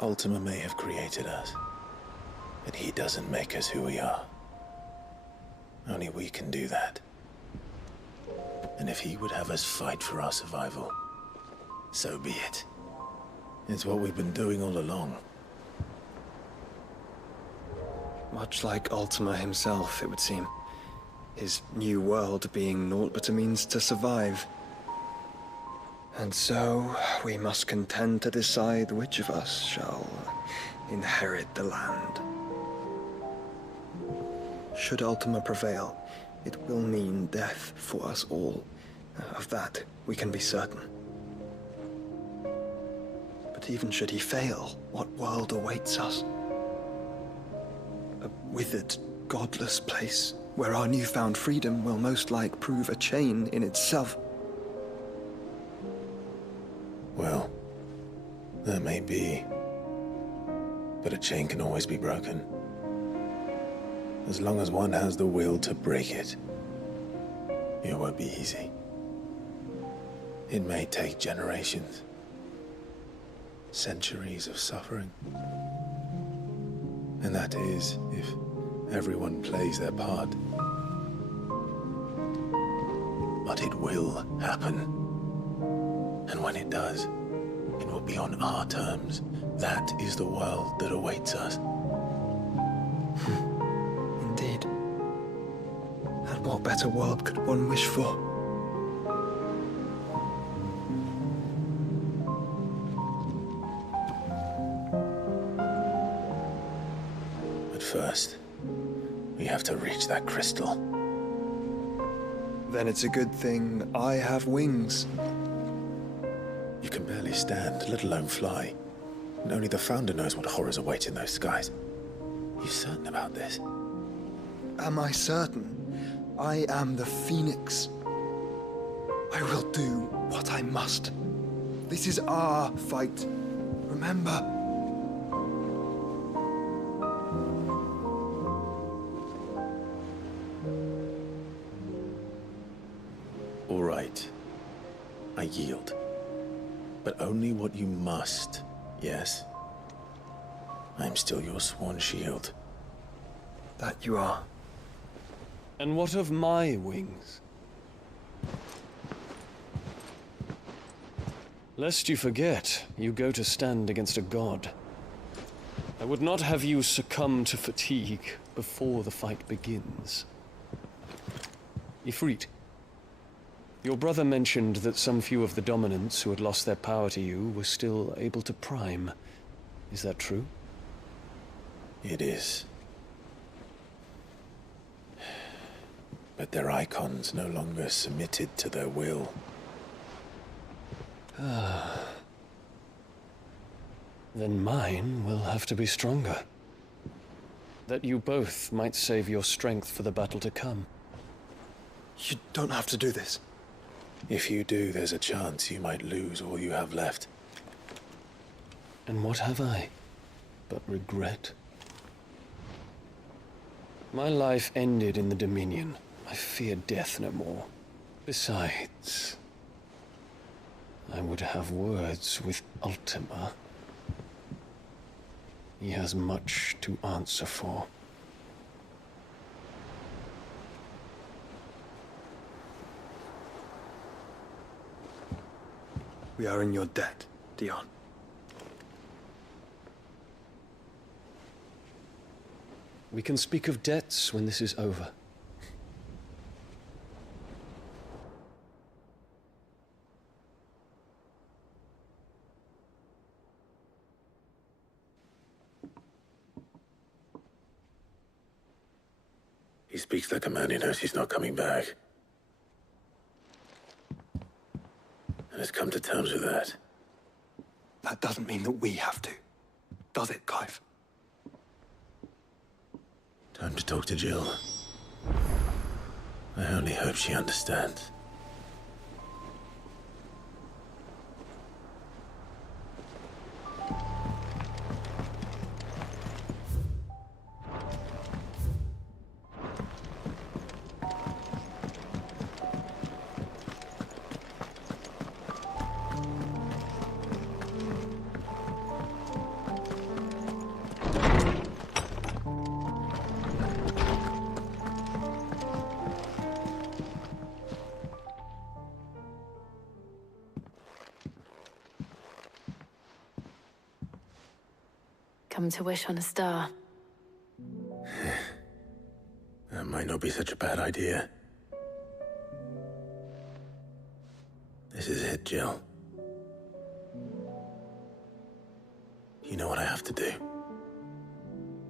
Ultima may have created us, but he doesn't make us who we are. Only we can do that. And if he would have us fight for our survival, so be it. It's what we've been doing all along. Much like Ultima himself, it would seem. His new world being naught but a means to survive. And so, we must contend to decide which of us shall inherit the land. Should Ultima prevail, it will mean death for us all. Of that, we can be certain. But even should he fail, what world awaits us? A withered, godless place, where our newfound freedom will most like prove a chain in itself. Well, that may be. But a chain can always be broken. As long as one has the will to break it. It won't be easy. It may take generations. Centuries of suffering. And that is if everyone plays their part. But it will happen. And when it does, it will be on our terms. That is the world that awaits us. Indeed. And what better world could one wish for? But first, we have to reach that crystal. Then it's a good thing I have wings. You can barely stand, let alone fly. And only the Founder knows what horrors await in those skies. You certain about this? Am I certain? I am the Phoenix. I will do what I must. This is our fight. Remember? All right. I yield. But only what you must, yes? I am still your sworn shield. That you are. And what of my wings? Lest you forget, you go to stand against a god. I would not have you succumb to fatigue before the fight begins. Ifrit, your brother mentioned that some few of the dominants who had lost their power to you were still able to prime. Is that true? It is. But their icons no longer submitted to their will. Then mine will have to be stronger. That you both might save your strength for the battle to come. You don't have to do this. If you do, there's a chance you might lose all you have left. And what have I but regret? My life ended in the Dominion. I fear death no more. Besides, I would have words with Ultima. He has much to answer for. We are in your debt, Dion. We can speak of debts when this is over. He speaks like a man who knows he's not coming back. And has come to terms with that. That doesn't mean that we have to. Does it, Clive? Time to talk to Jill. I only hope she understands. Come to wish on a star. That might not be such a bad idea. This is it, Jill. You know what I have to do.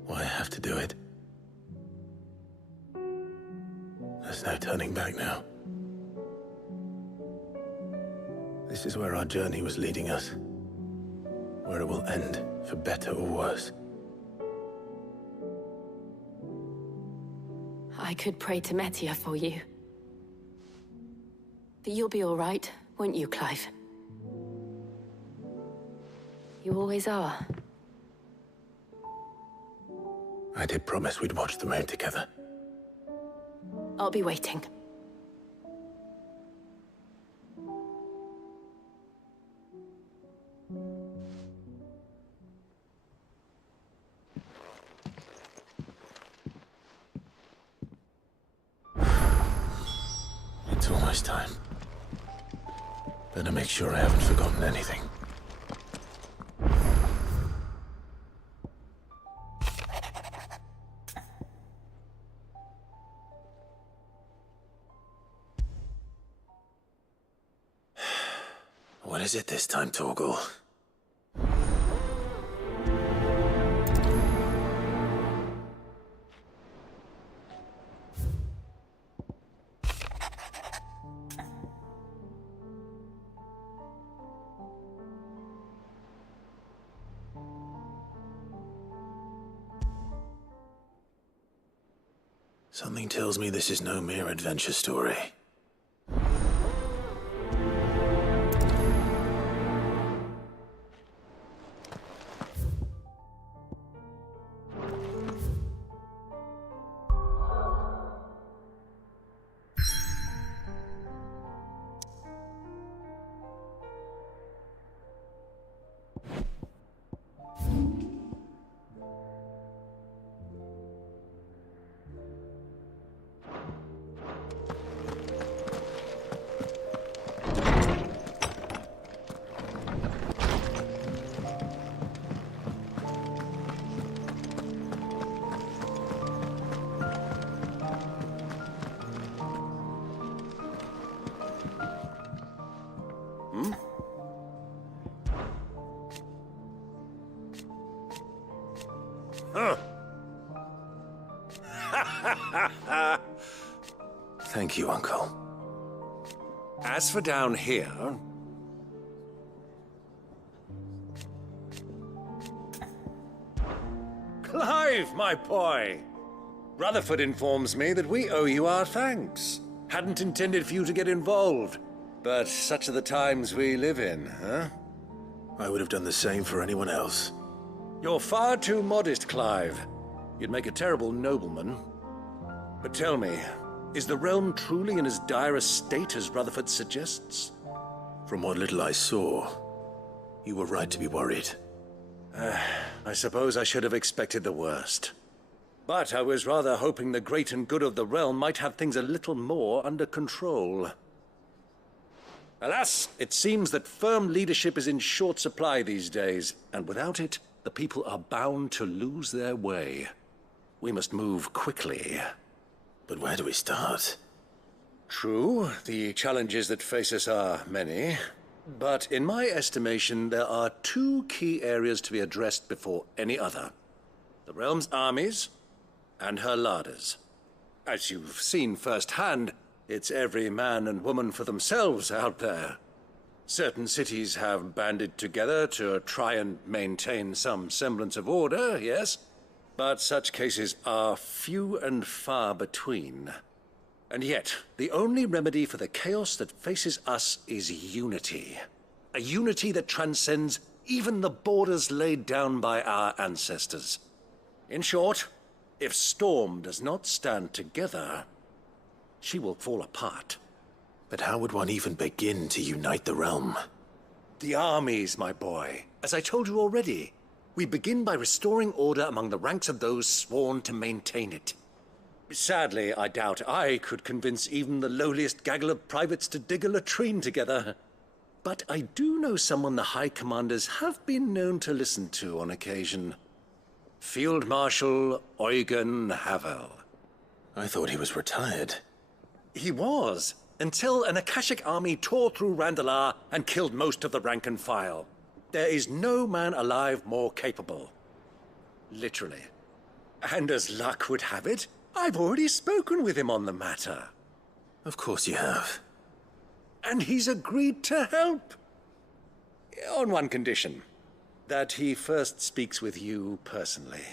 Why I have to do it. There's no turning back now. This is where our journey was leading us. Where it will end, for better or worse. I could pray to Metia for you. But you'll be all right, won't you, Clive? You always are. I did promise we'd watch the moon together. I'll be waiting. It's almost time. Better make sure I haven't forgotten anything. What is it this time, Torgal? Something tells me this is no mere adventure story. Thank you, Uncle. As for down here... Clive, my boy! Rutherford informs me that we owe you our thanks. Hadn't intended for you to get involved, but such are the times we live in, huh? I would have done the same for anyone else. You're far too modest, Clive. You'd make a terrible nobleman. But tell me, is the realm truly in as dire a state as Rutherford suggests? From what little I saw, you were right to be worried. I suppose I should have expected the worst. But I was rather hoping the great and good of the realm might have things a little more under control. Alas, it seems that firm leadership is in short supply these days, and without it, the people are bound to lose their way. We must move quickly. But where do we start? True, the challenges that face us are many. But in my estimation, there are two key areas to be addressed before any other. The realm's armies and her larders. As you've seen firsthand, it's every man and woman for themselves out there. Certain cities have banded together to try and maintain some semblance of order, yes? But such cases are few and far between. And yet, the only remedy for the chaos that faces us is unity. A unity that transcends even the borders laid down by our ancestors. In short, if Storm does not stand together, she will fall apart. But how would one even begin to unite the realm? The armies, my boy. As I told you already, we begin by restoring order among the ranks of those sworn to maintain it. Sadly, I doubt I could convince even the lowliest gaggle of privates to dig a latrine together. But I do know someone the High Commanders have been known to listen to on occasion. Field Marshal Eugen Havel. I thought he was retired. He was, until an Akashic army tore through Randalar and killed most of the rank and file. There is no man alive more capable. Literally. And as luck would have it, I've already spoken with him on the matter. Of course you have. And he's agreed to help. On one condition. That he first speaks with you personally.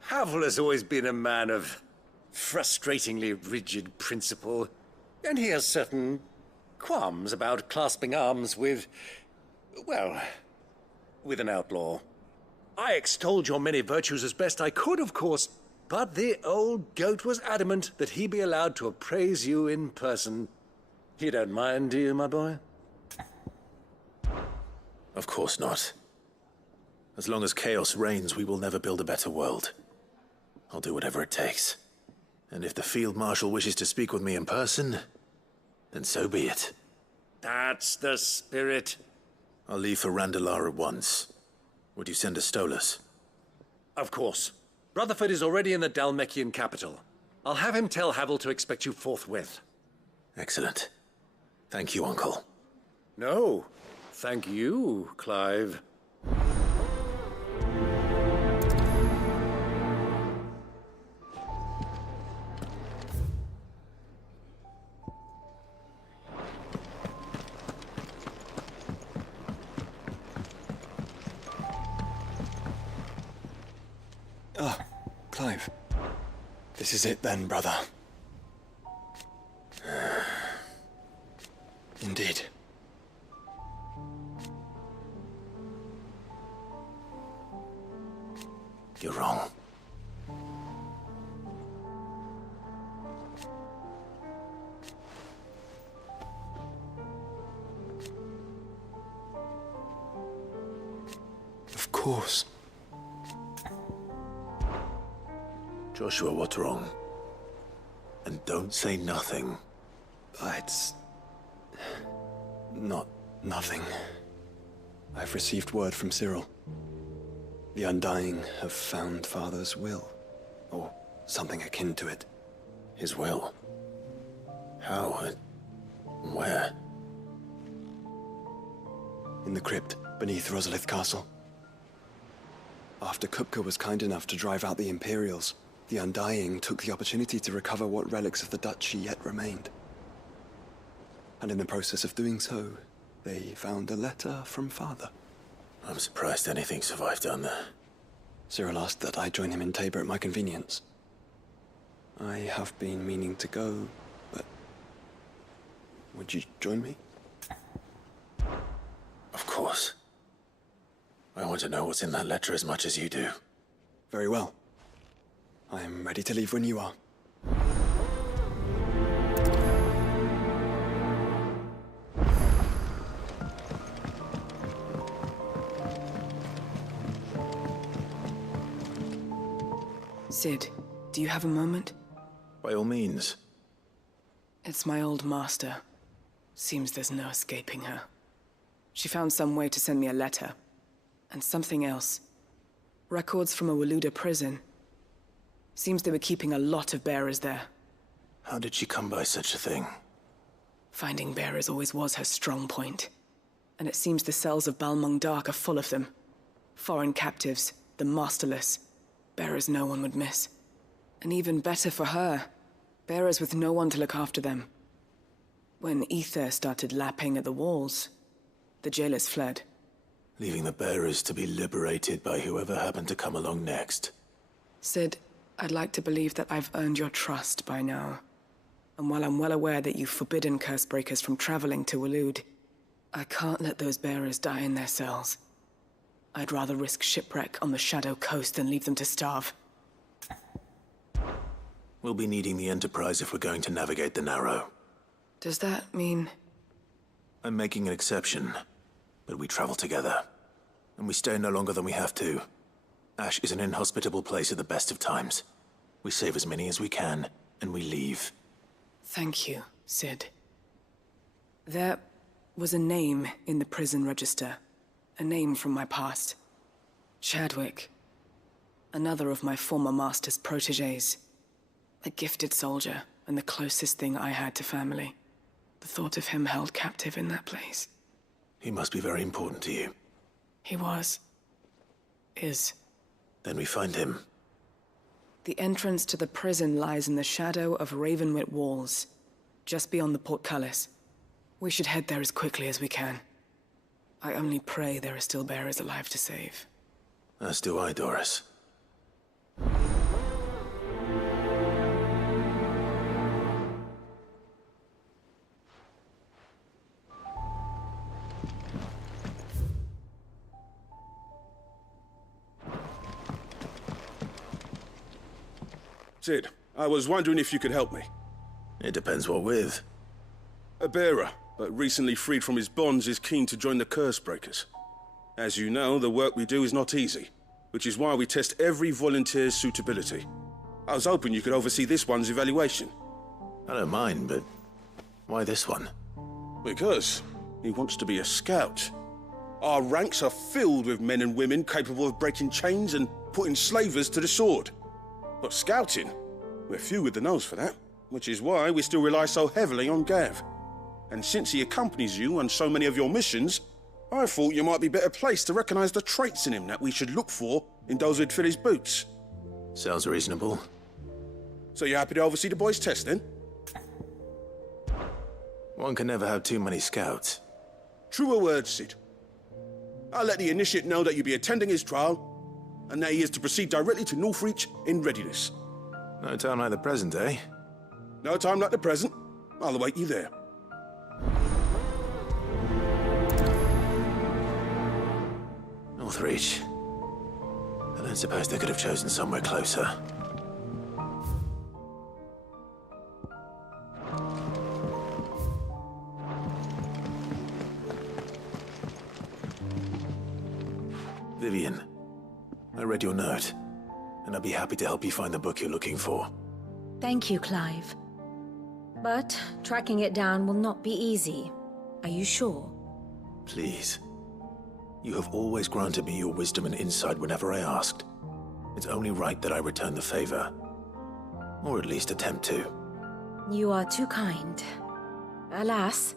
Havel has always been a man of frustratingly rigid principle, and he has certain qualms about clasping arms with, well, with an outlaw. I extolled your many virtues as best I could, of course, but the old goat was adamant that he be allowed to appraise you in person. You don't mind, do you, my boy? Of course not. As long as chaos reigns, we will never build a better world. I'll do whatever it takes. And if the Field Marshal wishes to speak with me in person, then so be it. That's the spirit. I'll leave for Randalar at once. Would you send a Stolas? Of course. Rutherford is already in the Dalmekian capital. I'll have him tell Havel to expect you forthwith. Excellent. Thank you, Uncle. No, thank you, Clive. Ah, Clive. This is it then, brother. Indeed. You're wrong. Of course. Joshua, what's wrong? And don't say nothing. It's... not nothing. I've received word from Cyril. The Undying have found Father's will. Or something akin to it. His will? How? Where? In the crypt, beneath Rosalith Castle. After Kupka was kind enough to drive out the Imperials, the Undying took the opportunity to recover what relics of the Duchy yet remained. And in the process of doing so, they found a letter from Father. I'm surprised anything survived down there. Cyril asked that I join him in Tabor at my convenience. I have been meaning to go, but... would you join me? Of course. I want to know what's in that letter as much as you do. Very well. I am ready to leave when you are. Sid, do you have a moment? By all means. It's my old master. Seems there's no escaping her. She found some way to send me a letter. And something else. Records from a Waluda prison. Seems they were keeping a lot of bearers there. How did she come by such a thing? Finding bearers always was her strong point. And it seems the cells of Balmung Dark are full of them. Foreign captives, the masterless. Bearers no one would miss. And even better for her, bearers with no one to look after them. When ether started lapping at the walls, the jailers fled. Leaving the bearers to be liberated by whoever happened to come along next. Sid, I'd like to believe that I've earned your trust by now. And while I'm well aware that you've forbidden Cursebreakers from traveling to Waloed, I can't let those bearers die in their cells. I'd rather risk shipwreck on the Shadow Coast than leave them to starve. We'll be needing the Enterprise if we're going to navigate the Narrow. Does that mean... I'm making an exception, but we travel together. And we stay no longer than we have to. Ash is an inhospitable place at the best of times. We save as many as we can, and we leave. Thank you, Sid. There was a name in the prison register. A name from my past. Chadwick. Another of my former master's protégés. A gifted soldier, and the closest thing I had to family. The thought of him held captive in that place. He must be very important to you. He was. Is. Then we find him. The entrance to the prison lies in the shadow of Ravenwit Walls, just beyond the portcullis. We should head there as quickly as we can. I only pray there are still bearers alive to save. As do I, Doris. Sid, I was wondering if you could help me. It depends what with. A bearer, but recently freed from his bonds, is keen to join the Cursebreakers. As you know, the work we do is not easy, which is why we test every volunteer's suitability. I was hoping you could oversee this one's evaluation. I don't mind, but why this one? Because he wants to be a scout. Our ranks are filled with men and women capable of breaking chains and putting slavers to the sword. But scouting, we're few with the nose for that, which is why we still rely so heavily on Gav. And since he accompanies you on so many of your missions, I thought you might be better placed to recognize the traits in him that we should look for in those who'd fill his boots. Sounds reasonable. So you're happy to oversee the boys' test, then? One can never have too many scouts. Truer words, Sid. I'll let the initiate know that you'll be attending his trial, and that he is to proceed directly to Northreach in readiness. No time like the present, eh? No time like the present. I'll await you there. Northreach. I don't suppose they could have chosen somewhere closer. Vivian, I read your note, and I'd be happy to help you find the book you're looking for. Thank you, Clive. But tracking it down will not be easy. Are you sure? Please. You have always granted me your wisdom and insight whenever I asked. It's only right that I return the favor. Or at least attempt to. You are too kind. Alas,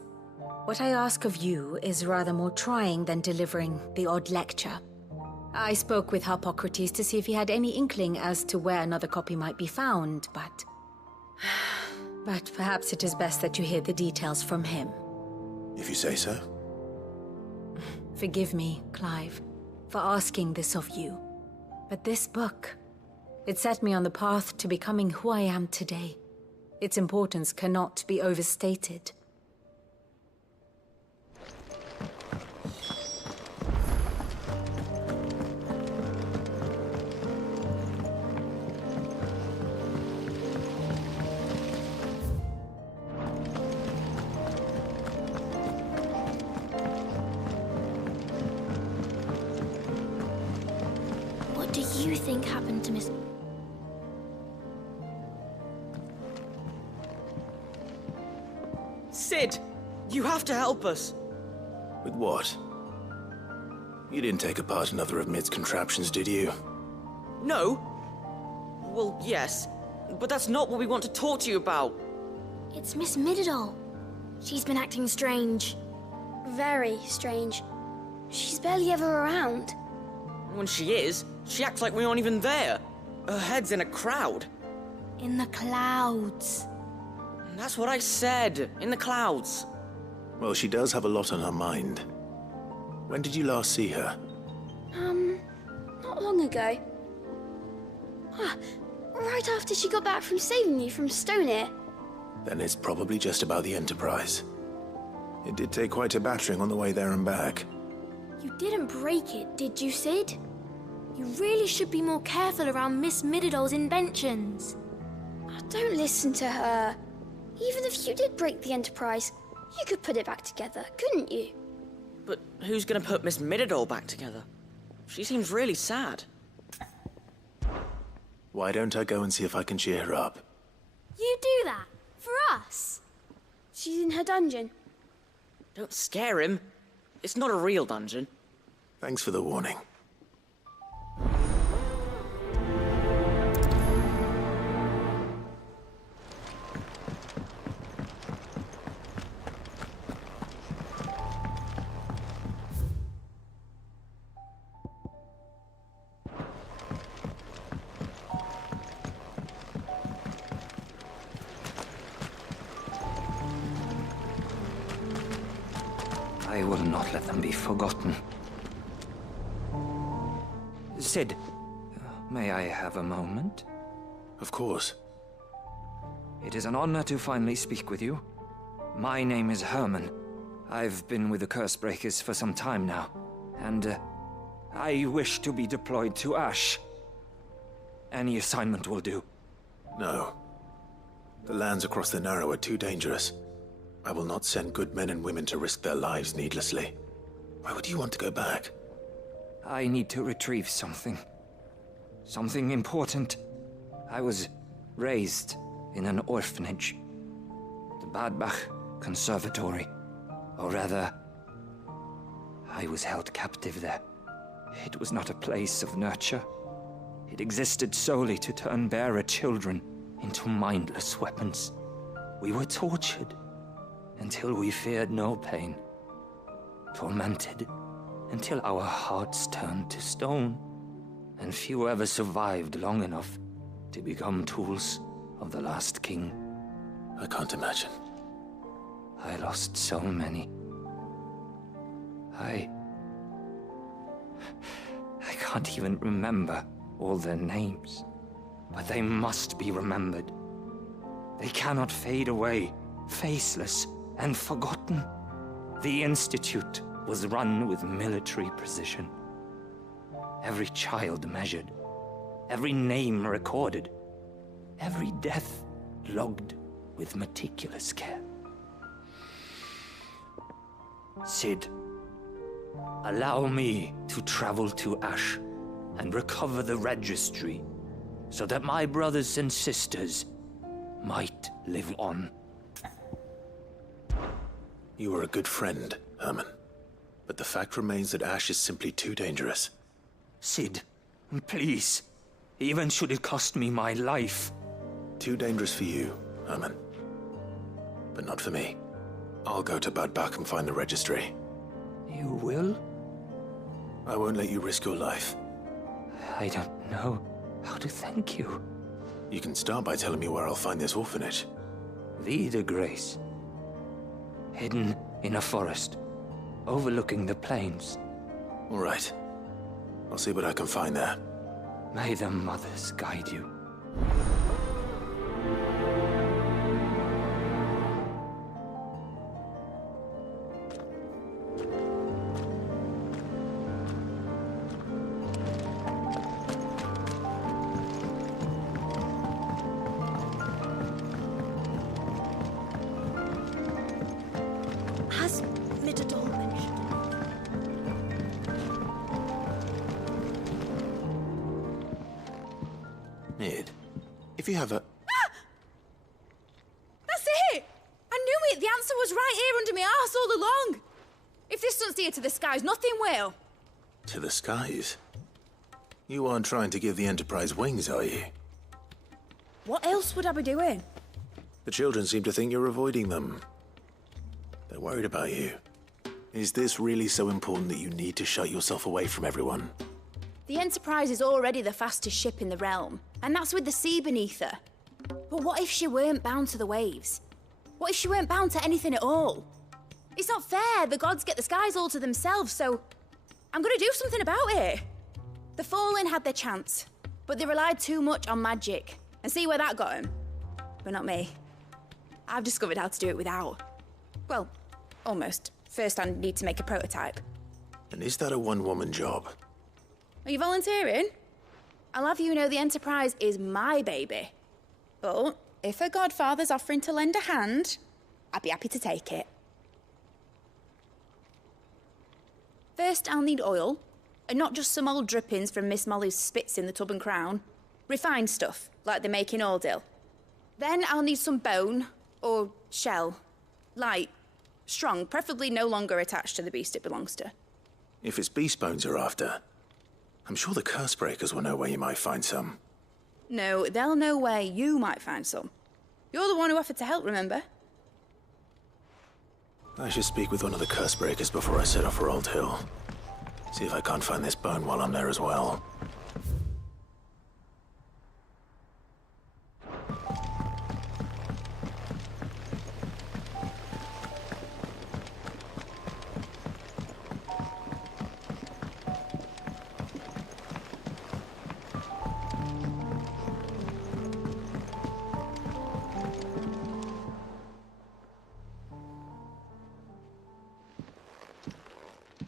what I ask of you is rather more trying than delivering the odd lecture. I spoke with Harpocrates to see if he had any inkling as to where another copy might be found, but... But perhaps it is best that you hear the details from him. If you say so. Forgive me, Clive, for asking this of you. But this book, it set me on the path to becoming who I am today. Its importance cannot be overstated. What do you think happened to Miss... Sid! You have to help us! With what? You didn't take apart another of Mid's contraptions, did you? No? Well, yes. But that's not what we want to talk to you about. It's Miss Mididol. She's been acting strange. Very strange. She's barely ever around. When she is, she acts like we aren't even there. Her head's in a crowd. In the clouds. That's what I said. In the clouds. Well, she does have a lot on her mind. When did you last see her? Not long ago. Right after she got back from saving you from Stoneir. Then it's probably just about the Enterprise. It did take quite a battering on the way there and back. You didn't break it, did you, Sid? You really should be more careful around Miss Mididol's inventions. Don't listen to her. Even if you did break the Enterprise, you could put it back together, couldn't you? But who's gonna put Miss Mididol back together? She seems really sad. Why don't I go and see if I can cheer her up? You do that? For us? She's in her dungeon. Don't scare him. It's not a real dungeon. Thanks for the warning. I will not let them be forgotten. Sid, may I have a moment? Of course. It is an honor to finally speak with you. My name is Herman. I've been with the Cursebreakers for some time now, and I wish to be deployed to Ash. Any assignment will do. No. The lands across the Narrow are too dangerous. I will not send good men and women to risk their lives needlessly. Why would you want to go back? I need to retrieve something. Something important. I was raised in an orphanage. The Badbach Conservatory. Or rather, I was held captive there. It was not a place of nurture. It existed solely to turn bearer children into mindless weapons. We were tortured until we feared no pain. Tormented until our hearts turned to stone. And few ever survived long enough to become tools of the last king. I can't imagine. I lost so many. I can't even remember all their names. But they must be remembered. They cannot fade away, faceless and forgotten. The Institute was run with military precision. Every child measured, every name recorded, every death logged with meticulous care. Sid, allow me to travel to Ash and recover the registry so that my brothers and sisters might live on. You were a good friend, Herman. But the fact remains that Ash is simply too dangerous. Sid, please. Even should it cost me my life. Too dangerous for you, Herman. But not for me. I'll go to Bad Bach and find the registry. You will? I won't let you risk your life. I don't know how to thank you. You can start by telling me where I'll find this orphanage. Vida Grace. Hidden in a forest, overlooking the plains. All right. I'll see what I can find there. May the mothers guide you. Has Midadol mentioned? Id, if you have a... That's it! I knew it! The answer was right here under my arse all along! If this doesn't steer to the skies, nothing will! To the skies? You aren't trying to give the Enterprise wings, are you? What else would I be doing? The children seem to think you're avoiding them. They're worried about you. Is this really so important that you need to shut yourself away from everyone? The Enterprise is already the fastest ship in the realm, and that's with the sea beneath her. But what if she weren't bound to the waves? What if she weren't bound to anything at all? It's not fair. The gods get the skies all to themselves, so I'm gonna do something about it. The Fallen had their chance, but they relied too much on magic. And see where that got them? But not me. I've discovered how to do it without. Well, almost. First, I need to make a prototype. And is that a one-woman job? Are you volunteering? I'll have you know the Enterprise is my baby. But if a godfather's offering to lend a hand, I'd be happy to take it. First, I'll need oil, and not just some old drippings from Miss Molly's spits in the Tub and Crown. Refined stuff, like they make in Aldil. Then I'll need some bone, or shell. Light, strong, preferably no longer attached to the beast it belongs to. If it's beast bones you're after, I'm sure the curse breakers will know where you might find some. No, they'll know where you might find some. You're the one who offered to help, remember? I should speak with one of the curse breakers before I set off for Old Hill. See if I can't find this bone while I'm there as well.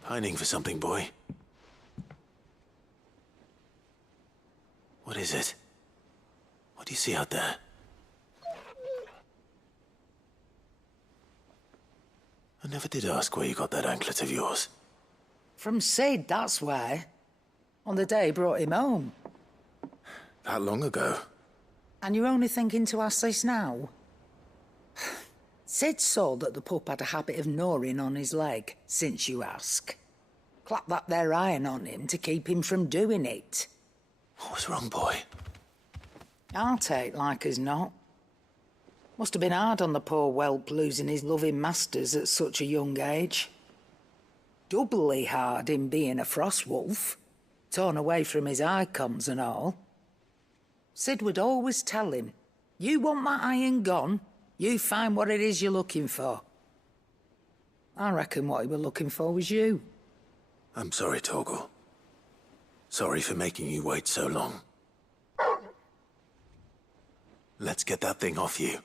Pining for something, boy. What is it? What What do you see out there? I never did ask where you got that anklet of yours. From Sid, that's where. On the day he brought him home. That long ago? And you're only thinking to ask this now? Sid saw that the pup had a habit of gnawing on his leg, since you ask. Clap that there iron on him to keep him from doing it. What was wrong, boy? I'll take like as not. Must have been hard on the poor whelp losing his loving masters at such a young age. Doubly hard in being a frost wolf, torn away from his icons and all. Sid would always tell him, you want that iron gone, you find what it is you're looking for. I reckon what he was looking for was you. I'm sorry, Torgal. Sorry for making you wait so long. Let's get that thing off you.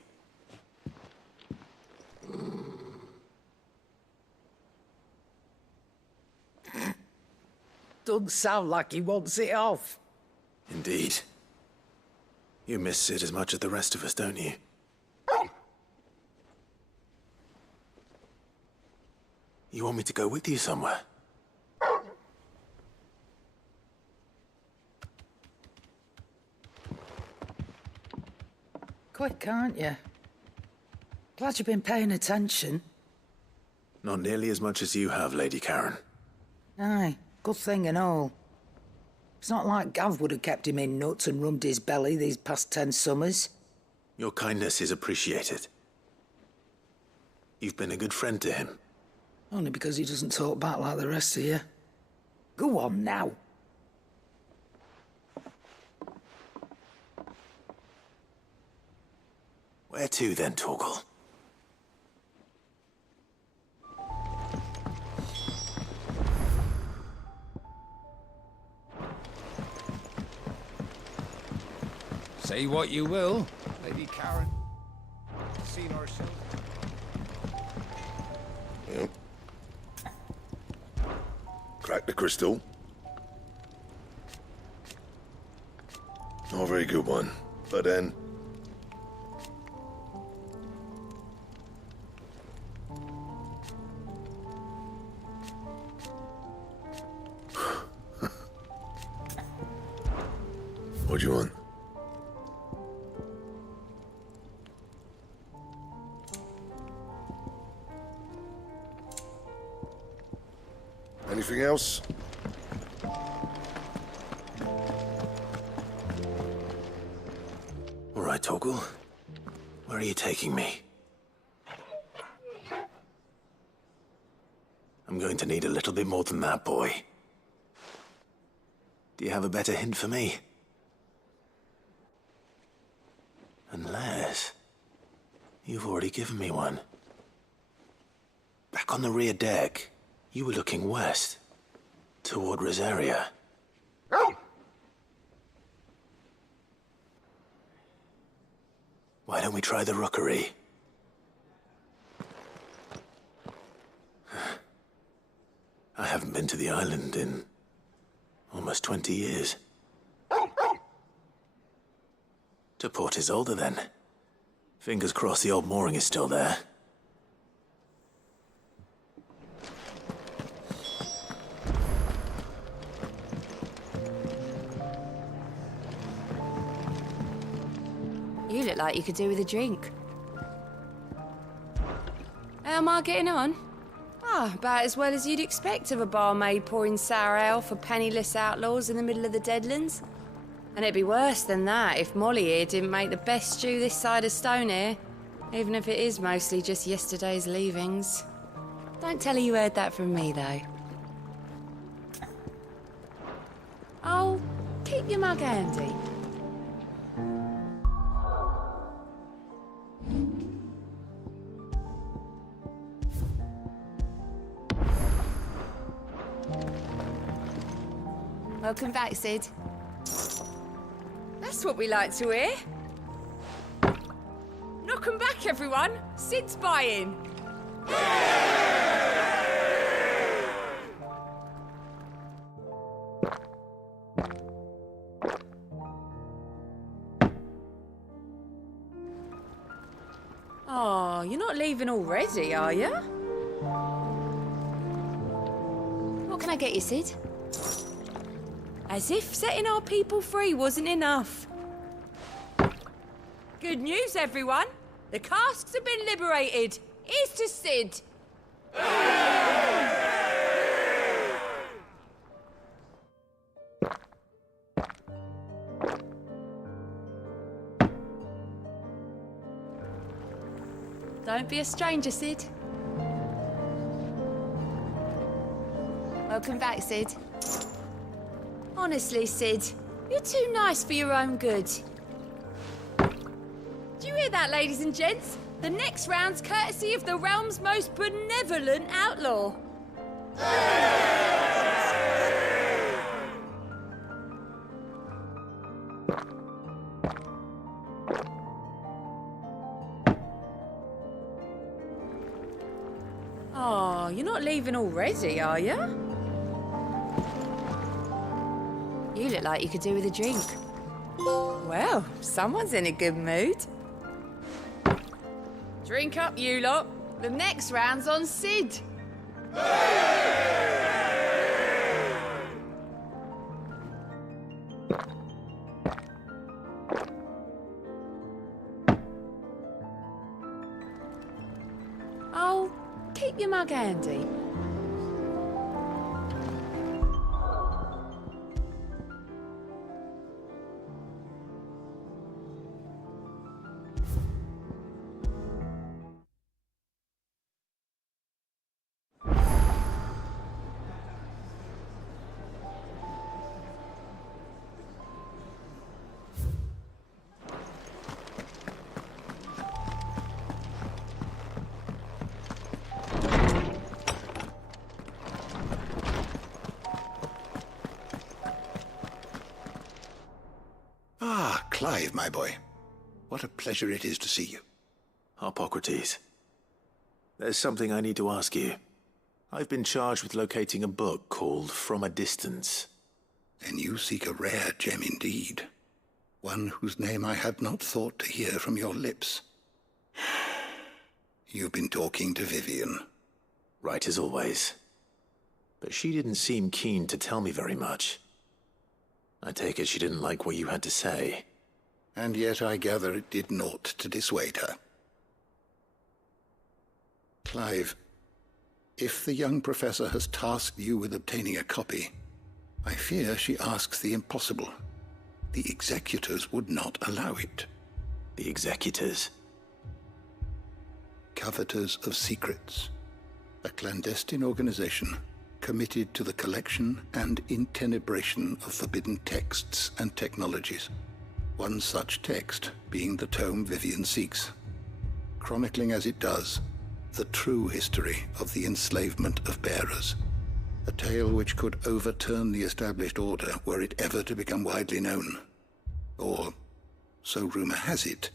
Doesn't sound like he wants it off. Indeed. You miss Sid as much as the rest of us, don't you? You want me to go with you somewhere? Quick, aren't you? Glad you've been paying attention. Not nearly as much as you have, Lady Karen. Aye, good thing and all. It's not like Gav would have kept him in nuts and rubbed his belly these past 10 summers. Your kindness is appreciated. You've been a good friend to him. Only because he doesn't talk back like the rest of you. Go on now. Where to then, Torgal? Say what you will, Lady Karen. Seen ourselves. Yep. Crack the crystal. Not a very good one, but then... What do you want? Anything else? All right, Torgal. Where are you taking me? I'm going to need a little bit more than that, boy. Do you have a better hint for me? Unless... you've already given me one. Back on the rear deck, you were looking west, toward Rosaria. Why don't we try the rookery? I haven't been to the island in almost 20 years. To Port Isolde, then. Fingers crossed the old mooring is still there. You look like you could do with a drink. How am I getting on? Ah, about as well as you'd expect of a barmaid pouring sour ale for penniless outlaws in the middle of the Deadlands. And it'd be worse than that if Molly here didn't make the best stew this side of Stonehere, even if it is mostly just yesterday's leavings. Don't tell her you heard that from me, though. Oh, keep your mug handy. Welcome back, Sid. That's what we like to hear. Knock 'em back, everyone. Sid's buying. you're not leaving already, are you? What can I get you, Sid? As if setting our people free wasn't enough. Good news, everyone. The casks have been liberated. Here's to Sid. Don't be a stranger, Sid. Welcome back, Sid. Honestly, Sid, you're too nice for your own good. Do you hear that, ladies and gents? The next round's courtesy of the realm's most benevolent outlaw. Oh, you're not leaving already, are you? You look like you could do with a drink. Well, someone's in a good mood. Drink up, you lot. The next round's on Sid. Oh, keep your mug handy. Clive, my boy. What a pleasure it is to see you. Harpocrates. There's something I need to ask you. I've been charged with locating a book called From a Distance. Then you seek a rare gem indeed. One whose name I had not thought to hear from your lips. You've been talking to Vivian. Right as always. But she didn't seem keen to tell me very much. I take it she didn't like what you had to say. And yet I gather it did naught to dissuade her. Clive, if the young professor has tasked you with obtaining a copy, I fear she asks the impossible. The executors would not allow it. The executors? Coveters of Secrets. A clandestine organization committed to the collection and intenebration of forbidden texts and technologies. One such text being the tome Vivian seeks, chronicling as it does the true history of the enslavement of bearers, a tale which could overturn the established order were it ever to become widely known. Or, so rumor has it.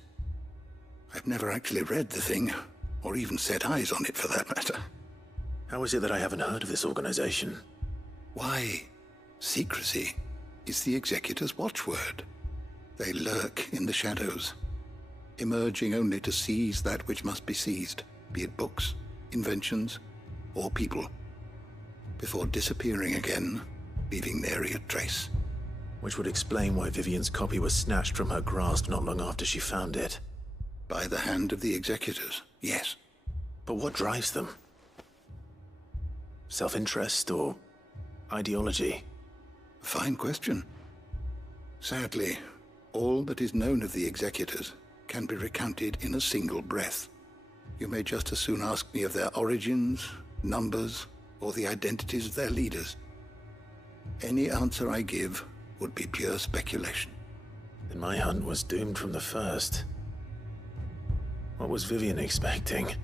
I've never actually read the thing, or even set eyes on it for that matter. How is it that I haven't heard of this organization? Why, secrecy is the executor's watchword. They lurk in the shadows, emerging only to seize that which must be seized, be it books, inventions, or people, before disappearing again, leaving nary a trace. Which would explain why Vivian's copy was snatched from her grasp not long after she found it. By the hand of the executors, yes. But what drives them? Self-interest or ideology? Fine question. Sadly, all that is known of the executors can be recounted in a single breath. You may just as soon ask me of their origins, numbers, or the identities of their leaders. Any answer I give would be pure speculation. Then my hunt was doomed from the first. What was Vivian expecting?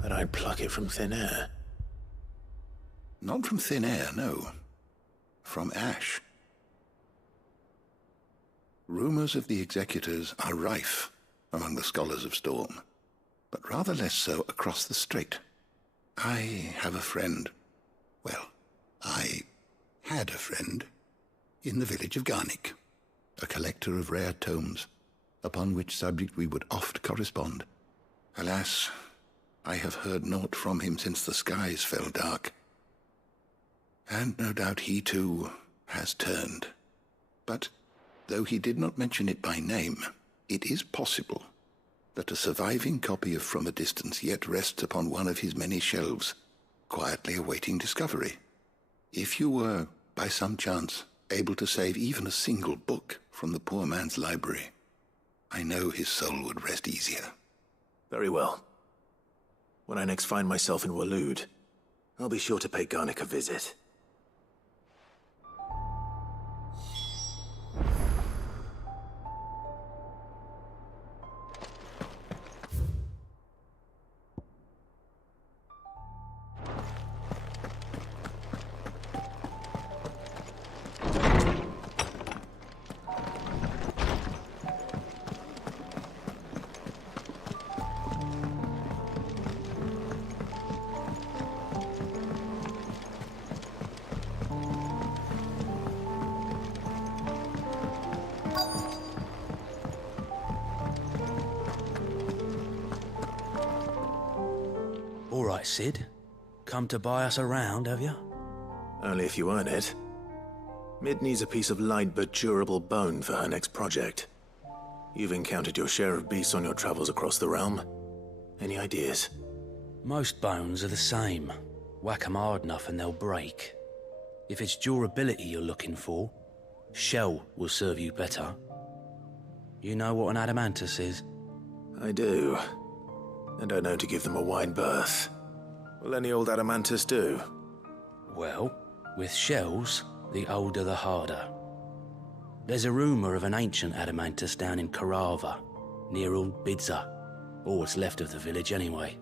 That I'd pluck it from thin air? Not from thin air, no. From ash. Rumors of the executors are rife among the scholars of Storm, but rather less so across the strait. I have a friend. Well, I had a friend in the village of Garnik, a collector of rare tomes, upon which subject we would oft correspond. Alas, I have heard naught from him since the skies fell dark. And no doubt he too has turned. But though he did not mention it by name, it is possible that a surviving copy of From a Distance yet rests upon one of his many shelves, quietly awaiting discovery. If you were, by some chance, able to save even a single book from the poor man's library, I know his soul would rest easier. Very well. When I next find myself in Waloed, I'll be sure to pay Garnick a visit. All right, Sid. Come to buy us around, have you? Only if you earn it. Mid needs a piece of light but durable bone for her next project. You've encountered your share of beasts on your travels across the realm. Any ideas? Most bones are the same. Whack 'em hard enough and they'll break. If it's durability you're looking for, shell will serve you better. You know what an adamantus is? I do. And I know to give them a wide berth. Will any old adamantus do? Well, with shells, the older the harder. There's a rumour of an ancient adamantus down in Karava, near Old Bidza, or what's left of the village anyway.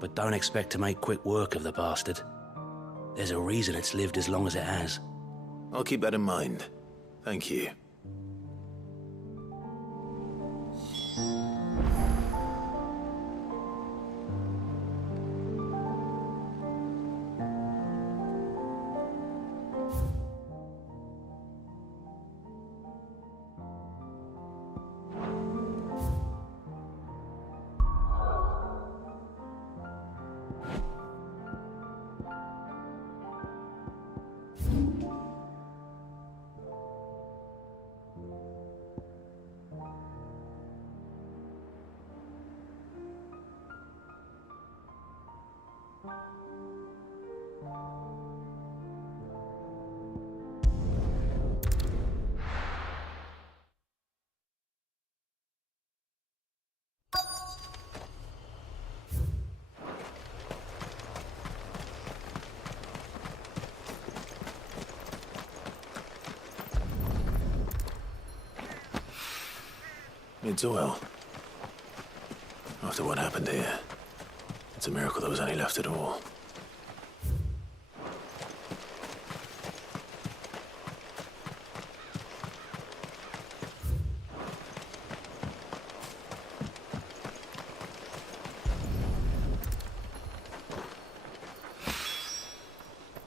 But don't expect to make quick work of the bastard. There's a reason it's lived as long as it has. I'll keep that in mind. Thank you. It's oil. After what happened here, it's a miracle there was any left at all.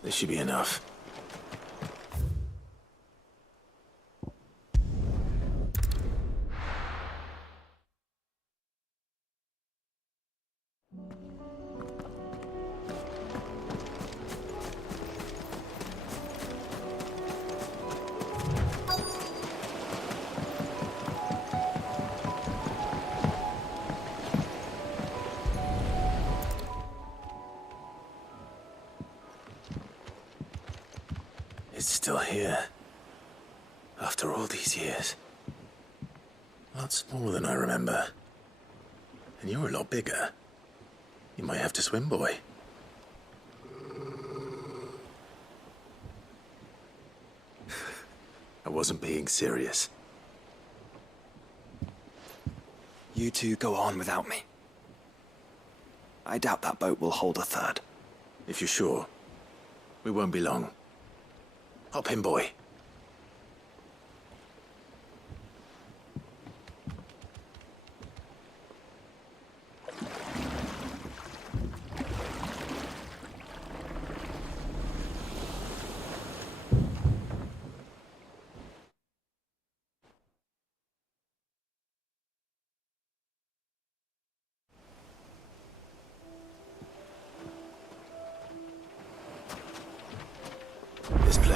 This should be enough. It's still here. After all these years. A lot smaller than I remember. And you're a lot bigger. You might have to swim, boy. I wasn't being serious. You two go on without me. I doubt that boat will hold a third. If you're sure, we won't be long. Hop in, boy.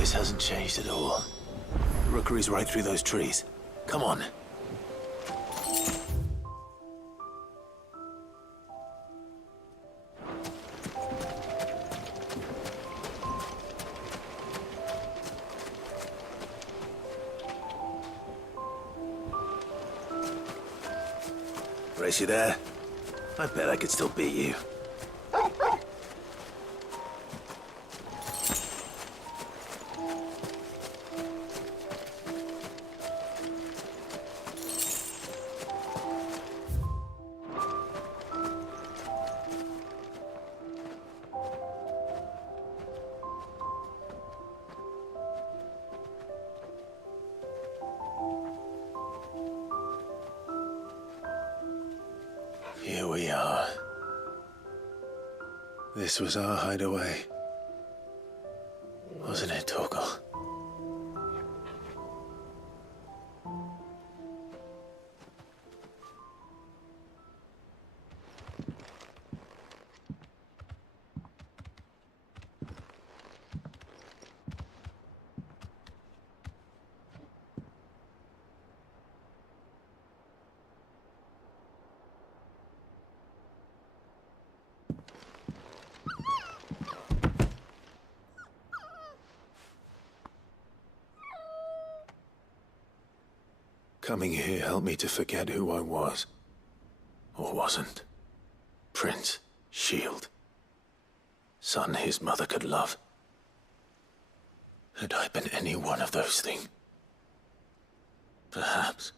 This hasn't changed at all. The rookery's right through those trees. Come on. Race you there? I bet I could still beat you. Here we are. This was our hideaway. Wasn't it, Torgal? Coming here helped me to forget who I was. Or wasn't. Prince, shield. Son his mother could love. Had I been any one of those things? Perhaps.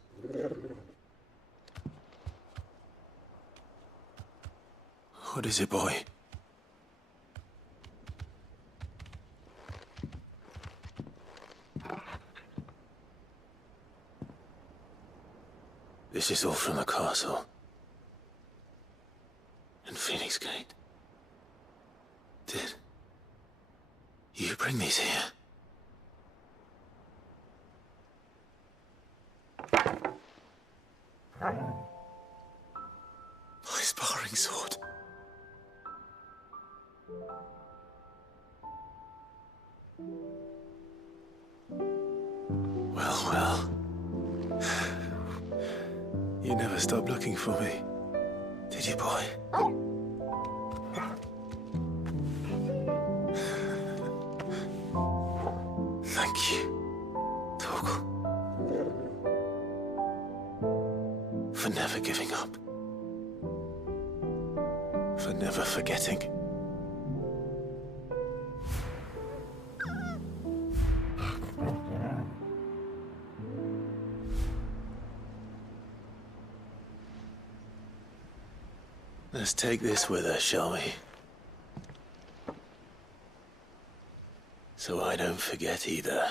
What is it, boy? This is all from the castle. And Phoenix Gate. Did you bring these here? My sparring sword. Well. You never stopped looking for me, did you, boy? Thank you, Torgal. For never giving up. For never forgetting. Let's take this with us, shall we? So I don't forget either.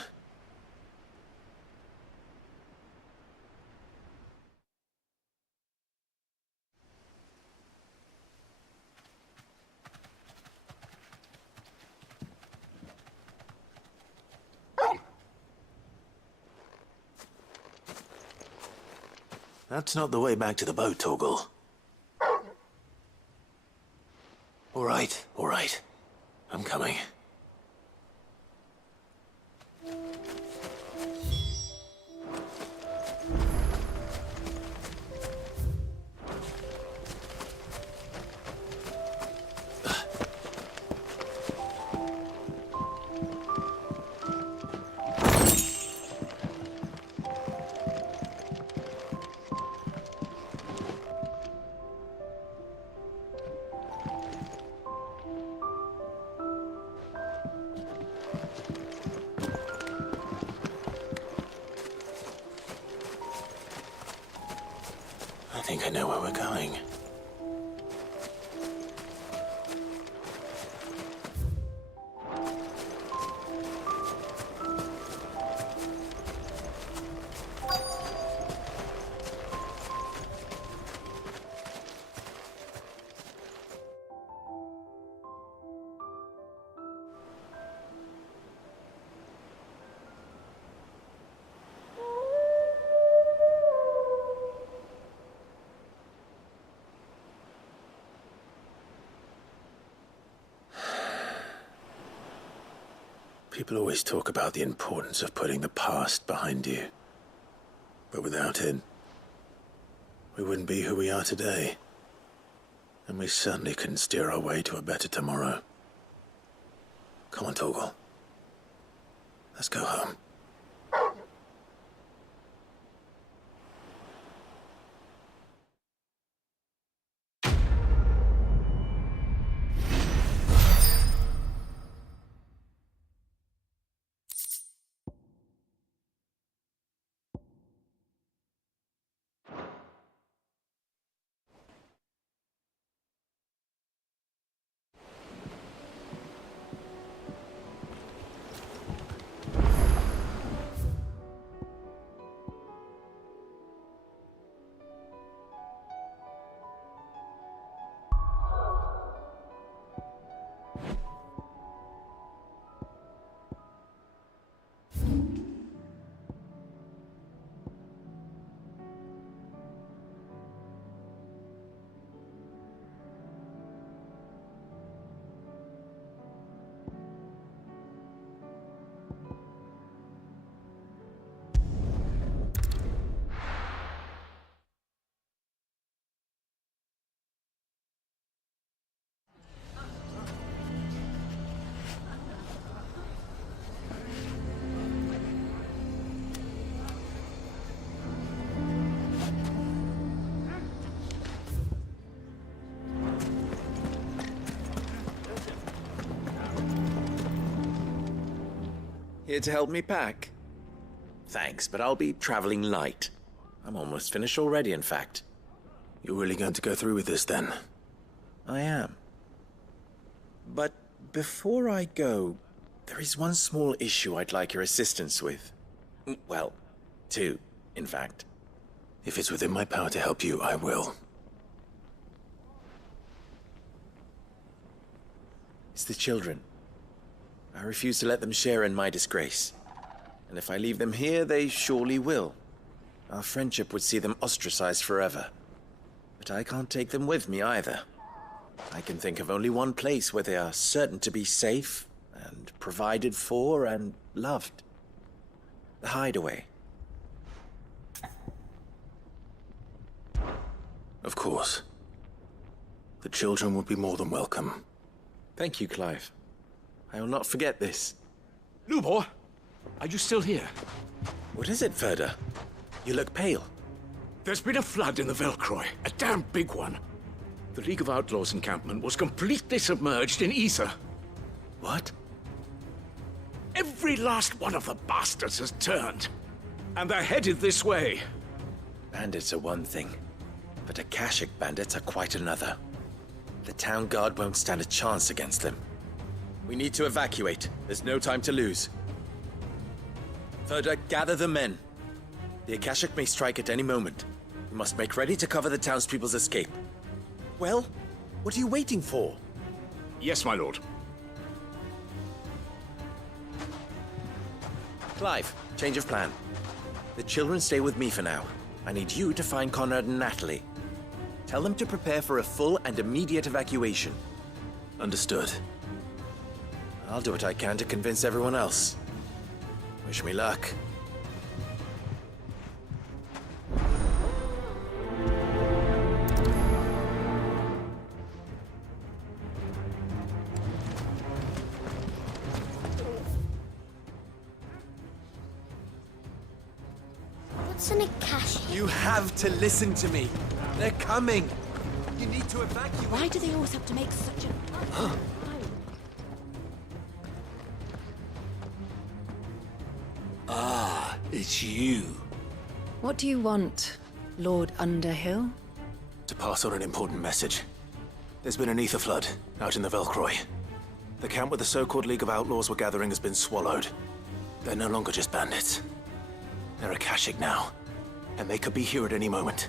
That's not the way back to the boat, Torgal. All right. I'm coming. I think I know where we're going. People always talk about the importance of putting the past behind you. But without it, we wouldn't be who we are today. And we certainly couldn't steer our way to a better tomorrow. Come on, Torgal. Let's go home. Here to help me pack? Thanks, but I'll be traveling light. I'm almost finished already, in fact. You're really going to go through with this, then? I am. But before I go, there is one small issue I'd like your assistance with. Well, two, in fact. If it's within my power to help you, I will. It's the children. I refuse to let them share in my disgrace. And if I leave them here, they surely will. Our friendship would see them ostracized forever. But I can't take them with me either. I can think of only one place where they are certain to be safe and provided for and loved. The Hideaway. Of course. The children would be more than welcome. Thank you, Clive. I will not forget this. Nobuo, are you still here? What is it, Ferda? You look pale. There's been a flood in the Velcroy, a damn big one. The League of Outlaws encampment was completely submerged in ether. What? Every last one of the bastards has turned, and they're headed this way. Bandits are one thing, but Akashic bandits are quite another. The town guard won't stand a chance against them. We need to evacuate. There's no time to lose. Ferda, gather the men. The Akashic may strike at any moment. We must make ready to cover the townspeople's escape. Well, what are you waiting for? Yes, my lord. Clive, change of plan. The children stay with me for now. I need you to find Conrad and Natalie. Tell them to prepare for a full and immediate evacuation. Understood. I'll do what I can to convince everyone else. Wish me luck. What's an Akashi? You have to listen to me. They're coming. You need to evacuate. Why do they always have to make such a... Ah, it's you. What do you want, Lord Underhill? To pass on an important message. There's been an ether flood out in the Velcroy. The camp where the so-called League of Outlaws were gathering has been swallowed. They're no longer just bandits. They're Akashic now, and they could be here at any moment.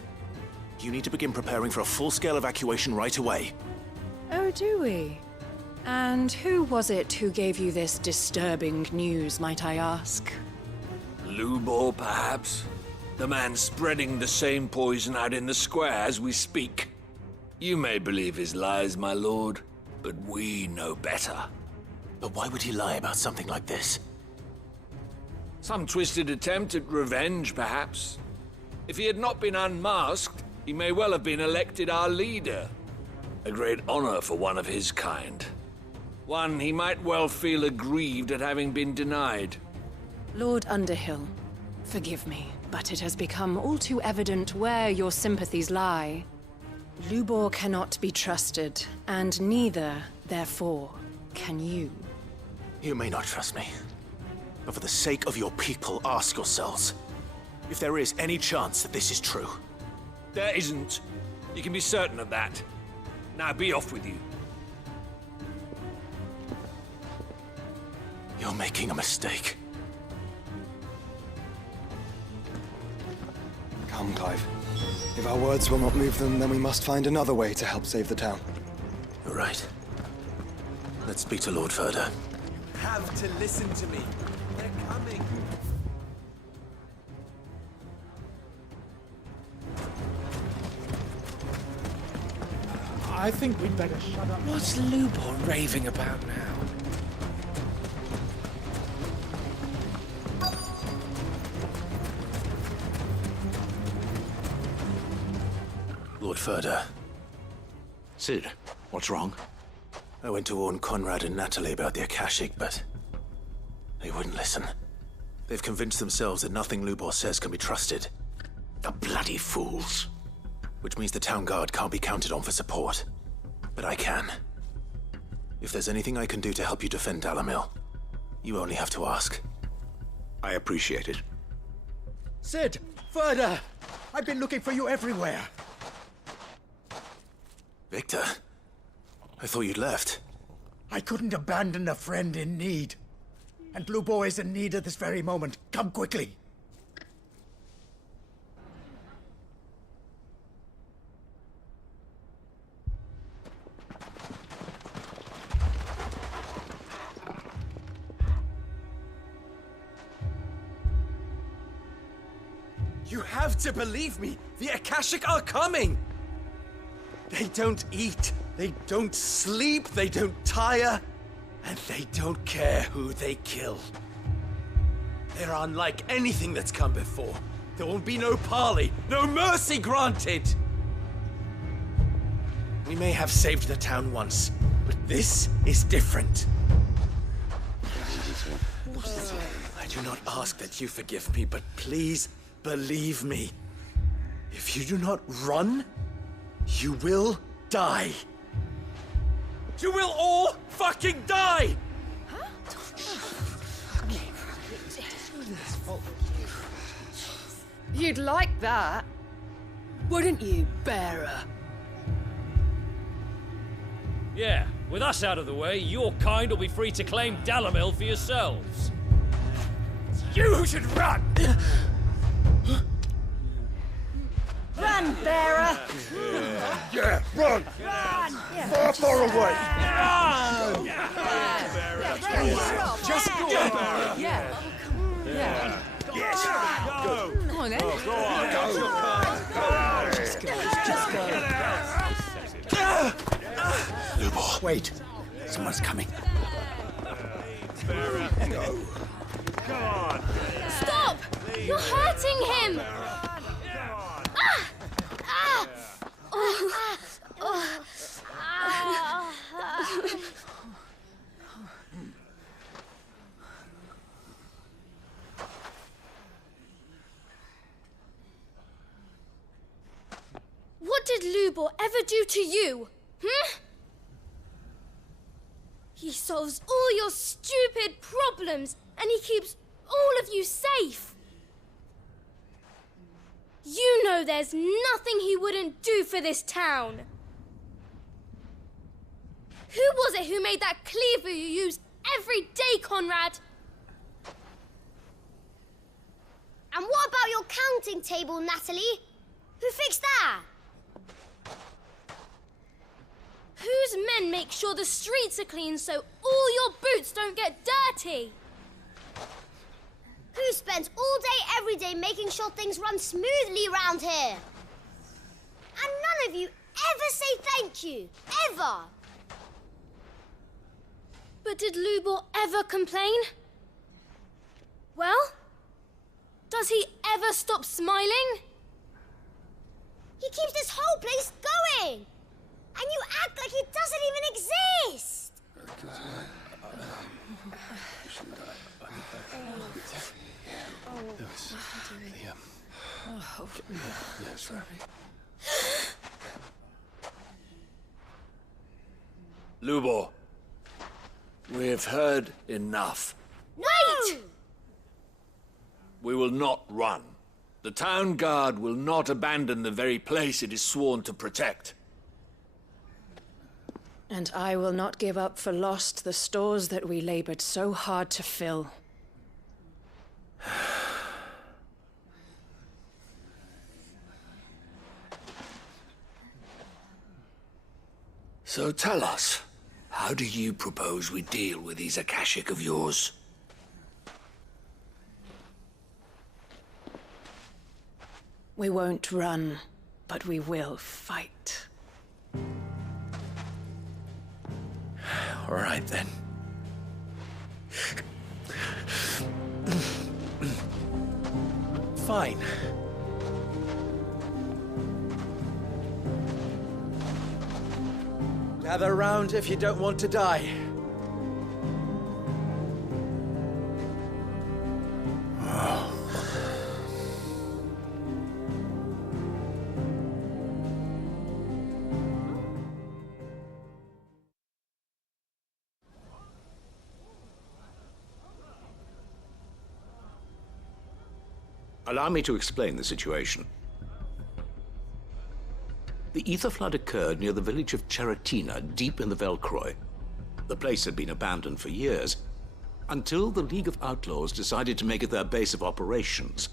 You need to begin preparing for a full-scale evacuation right away. Oh, do we? And who was it who gave you this disturbing news, might I ask? Nobuo, perhaps? The man spreading the same poison out in the square as we speak. You may believe his lies, my lord, but we know better. But why would he lie about something like this? Some twisted attempt at revenge, perhaps. If he had not been unmasked, he may well have been elected our leader. A great honor for one of his kind. One he might well feel aggrieved at having been denied. Lord Underhill, forgive me, but it has become all too evident where your sympathies lie. Lubor cannot be trusted, and neither, therefore, can you. You may not trust me, but for the sake of your people, ask yourselves if there is any chance that this is true. There isn't. You can be certain of that. Now be off with you. You're making a mistake. Come, Clive. If our words will not move them, then we must find another way to help save the town. You're right. Let's speak to Lord Verda. You have to listen to me. They're coming. I think we'd better shut up. What's Lubor raving about now? Lord Verda. Sid, what's wrong? I went to warn Conrad and Natalie about the Akashic, but they wouldn't listen. They've convinced themselves that nothing Lubor says can be trusted. The bloody fools. Which means the town guard can't be counted on for support. But I can. If there's anything I can do to help you defend Dalamil, you only have to ask. I appreciate it. Sid! Verda! I've been looking for you everywhere. Victor? I thought you'd left. I couldn't abandon a friend in need. And Lubor is in need at this very moment. Come quickly. You have to believe me. The Akashic are coming. They don't eat, they don't sleep, they don't tire, and they don't care who they kill. They're unlike anything that's come before. There won't be no parley, no mercy granted. We may have saved the town once, but this is different. I do not ask that you forgive me, but please believe me. If you do not run, you will die. You will all fucking die! You'd like that, wouldn't you, bearer? Yeah, with us out of the way, your kind will be free to claim Dalamil for yourselves. You should run! Run, bearer! Yeah, run! Run! Far, far away! Run! Just go, bearer! Yeah. Yeah. Yes! Go! Come on, then. Go on! Go! Just go. Lubor. Wait. Someone's coming. Go. Come on! Stop! You're hurting him! What did Lubor ever do to you? He solves all your stupid problems, and he keeps all of you safe. You know there's nothing he wouldn't do for this town. Who was it who made that cleaver you use every day, Conrad? And what about your counting table, Natalie? Who fixed that? Whose men make sure the streets are clean so all your boots don't get dirty? Who spends all day, every day making sure things run smoothly around here? And none of you ever say thank you. Ever. But did Lubo ever complain? Well? Does he ever stop smiling? He keeps this whole place going! And you act like it doesn't even exist! Lubo, we've heard enough. Wait! We will not run. The town guard will not abandon the very place it is sworn to protect. And I will not give up for lost the stores that we labored so hard to fill. So tell us, how do you propose we deal with these Akashic of yours? We won't run, but we will fight. All right, then. Fine. Gather around if you don't want to die. Allow me to explain the situation. The ether flood occurred near the village of Cheratina, deep in the Velcroy. The place had been abandoned for years, until the League of Outlaws decided to make it their base of operations.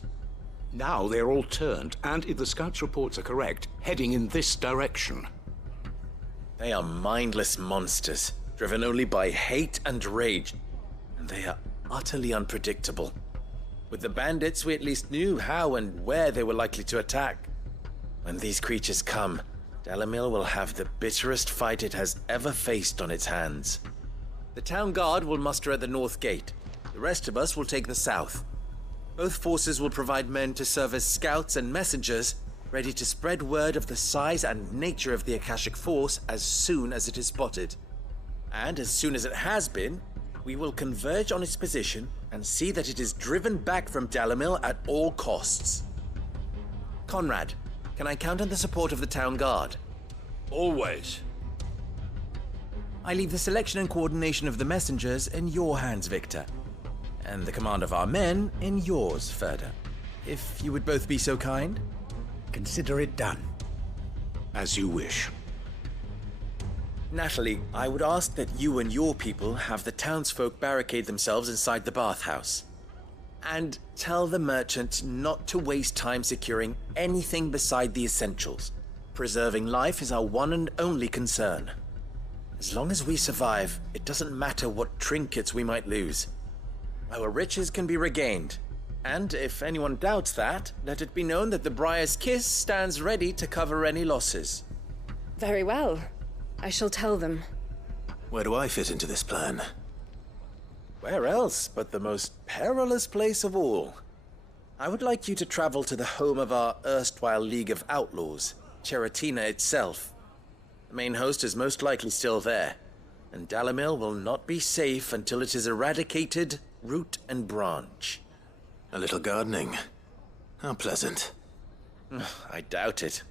Now they're all turned, and if the scouts' reports are correct, heading in this direction. They are mindless monsters, driven only by hate and rage, and they are utterly unpredictable. With the bandits, we at least knew how and where they were likely to attack. When these creatures come, Dalamil will have the bitterest fight it has ever faced on its hands. The town guard will muster at the north gate. The rest of us will take the south. Both forces will provide men to serve as scouts and messengers, ready to spread word of the size and nature of the Akashic force as soon as it is spotted. And as soon as it has been, we will converge on its position and see that it is driven back from Dalamil at all costs. Conrad, can I count on the support of the town guard? Always. I leave the selection and coordination of the messengers in your hands, Victor. And the command of our men in yours, Ferda. If you would both be so kind. Consider it done. As you wish. Natalie, I would ask that you and your people have the townsfolk barricade themselves inside the bathhouse. And tell the merchant not to waste time securing anything beside the essentials. Preserving life is our one and only concern. As long as we survive, it doesn't matter what trinkets we might lose. Our riches can be regained. And if anyone doubts that, let it be known that the Briar's Kiss stands ready to cover any losses. Very well. I shall tell them. Where do I fit into this plan? Where else but the most perilous place of all? I would like you to travel to the home of our erstwhile League of Outlaws, Cheratina itself. The main host is most likely still there, and Dalamil will not be safe until it is eradicated, root and branch. A little gardening. How pleasant. I doubt it.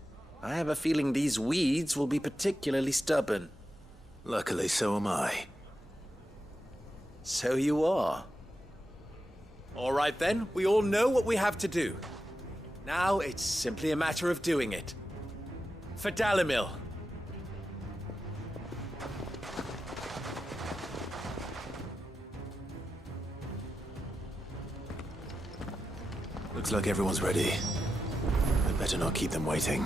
I have a feeling these weeds will be particularly stubborn. Luckily, so am I. So you are. All right then, we all know what we have to do. Now it's simply a matter of doing it. For Dalamil. Looks like everyone's ready. I'd better not keep them waiting.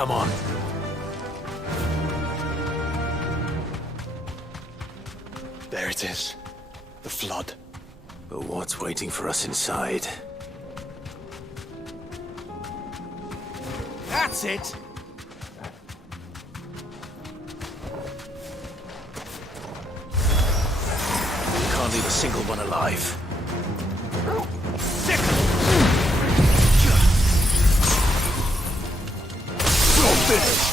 Come on. There it is. The flood. But what's waiting for us inside? That's it! We can't leave a single one alive. You're finished!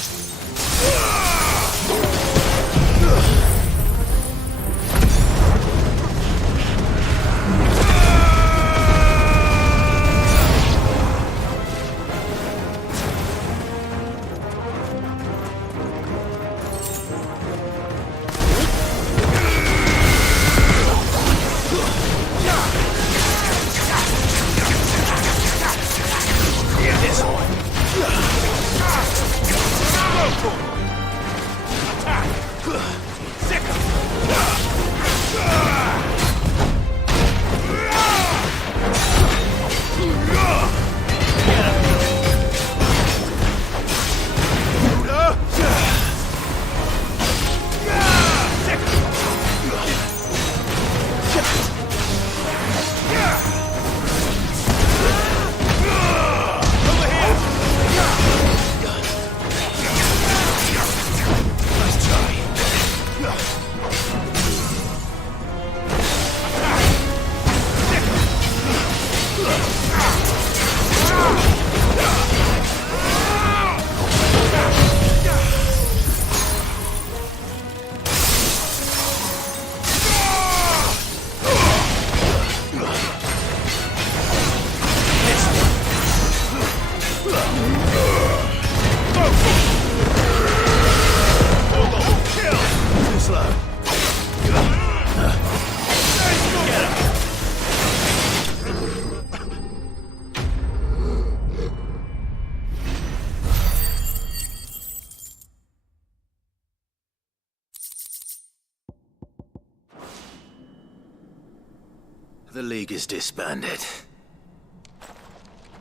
The League is disbanded.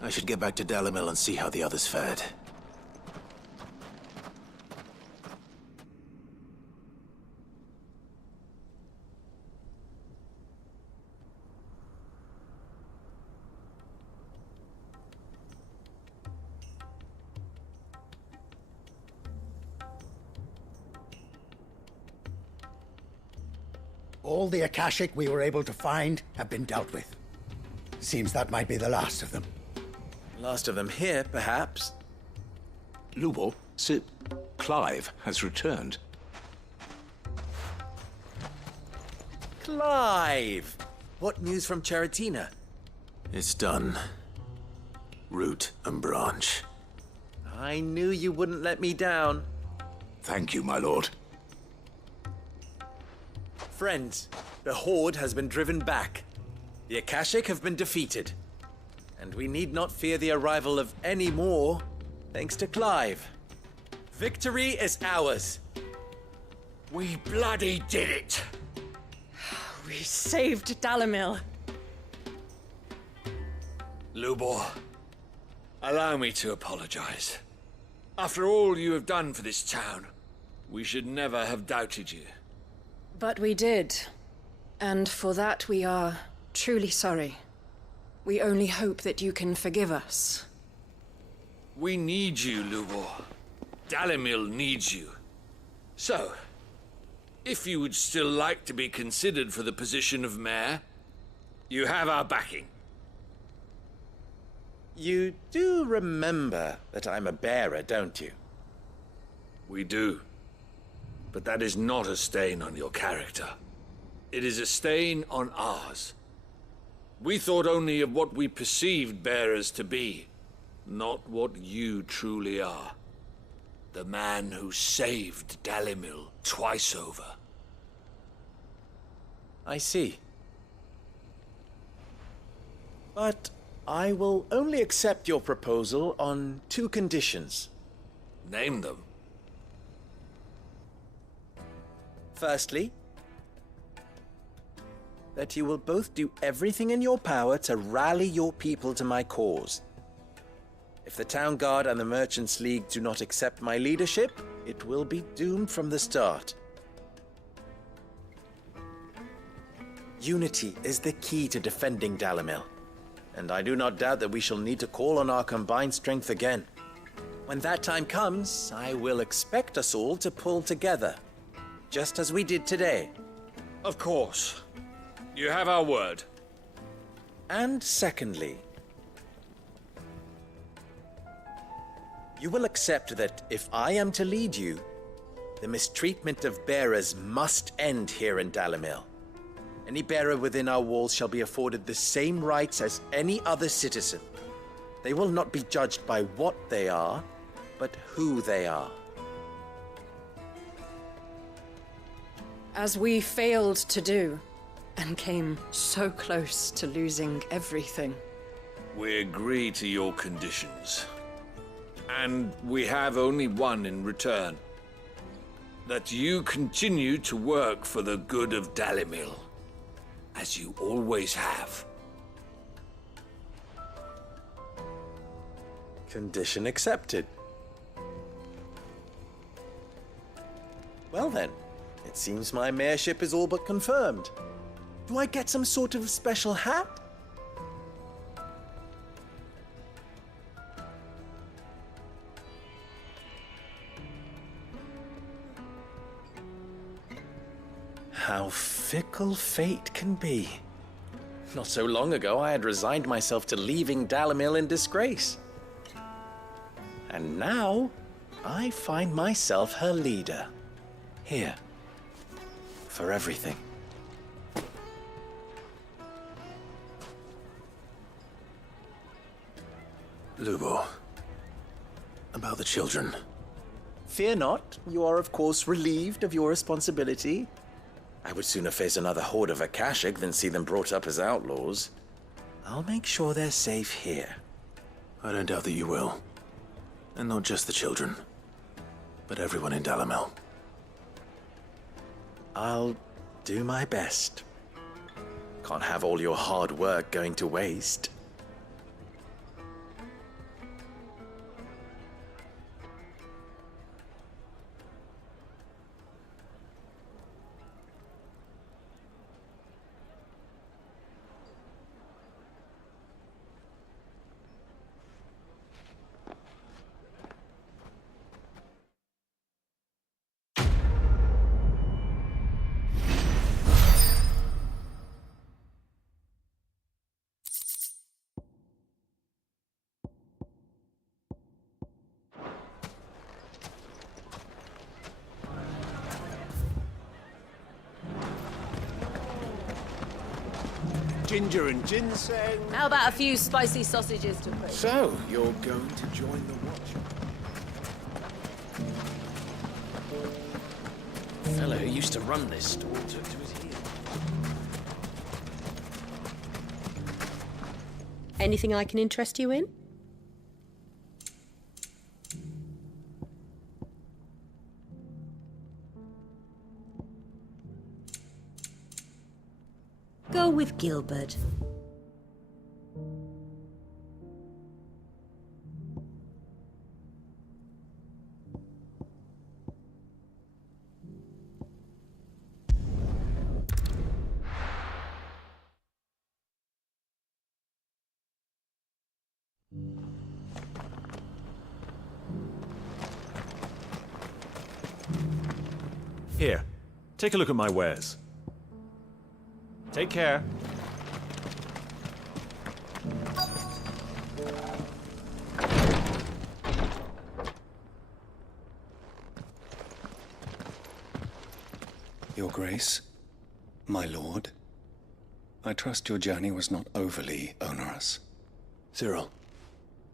I should get back to Dalimil and see how the others fared. All the Akashic we were able to find have been dealt with. Seems that might be the last of them. Last of them here, perhaps. Lubo, Clive has returned. Clive! What news from Charatina? It's done. Root and branch. I knew you wouldn't let me down. Thank you, my lord. Friends, the Horde has been driven back. The Akashic have been defeated. And we need not fear the arrival of any more, thanks to Clive. Victory is ours. We bloody did it! We saved Dalimil. Lubo, allow me to apologize. After all you have done for this town, we should never have doubted you. But we did. And for that we are truly sorry. We only hope that you can forgive us. We need you, Lubo. Dalimil needs you. So, if you would still like to be considered for the position of mayor, you have our backing. You do remember that I'm a bearer, don't you? We do. But that is not a stain on your character. It is a stain on ours. We thought only of what we perceived bearers to be, not what you truly are. The man who saved Dalimil twice over. I see. But I will only accept your proposal on 2 conditions. Name them. Firstly, that you will both do everything in your power to rally your people to my cause. If the Town Guard and the Merchants League do not accept my leadership, it will be doomed from the start. Unity is the key to defending Dalimil, and I do not doubt that we shall need to call on our combined strength again. When that time comes, I will expect us all to pull together, just as we did today. Of course. You have our word. And secondly, you will accept that if I am to lead you, the mistreatment of bearers must end here in Dalimil. Any bearer within our walls shall be afforded the same rights as any other citizen. They will not be judged by what they are, but who they are. As we failed to do, and came so close to losing everything. We agree to your conditions. And we have only one in return. That you continue to work for the good of Dalimil, as you always have. Condition accepted. Well then, it seems my mayorship is all but confirmed. Do I get some sort of special hat? How fickle fate can be. Not so long ago, I had resigned myself to leaving Dalimil in disgrace. And now, I find myself her leader. Here. For everything. Lubo. About the children. Fear not. You are, of course, relieved of your responsibility. I would sooner face another horde of Akashic than see them brought up as outlaws. I'll make sure they're safe here. I don't doubt that you will. And not just the children, but everyone in Dalimil. I'll do my best. Can't have all your hard work going to waste. Ginger and ginseng. How about a few spicy sausages to put? So, you're going to join the watch? The fellow who used to run this store took to his heels. Anything I can interest you in? Go with Gilbert. Here, take a look at my wares. Take care. Your Grace, my lord, I trust your journey was not overly onerous. Cyril,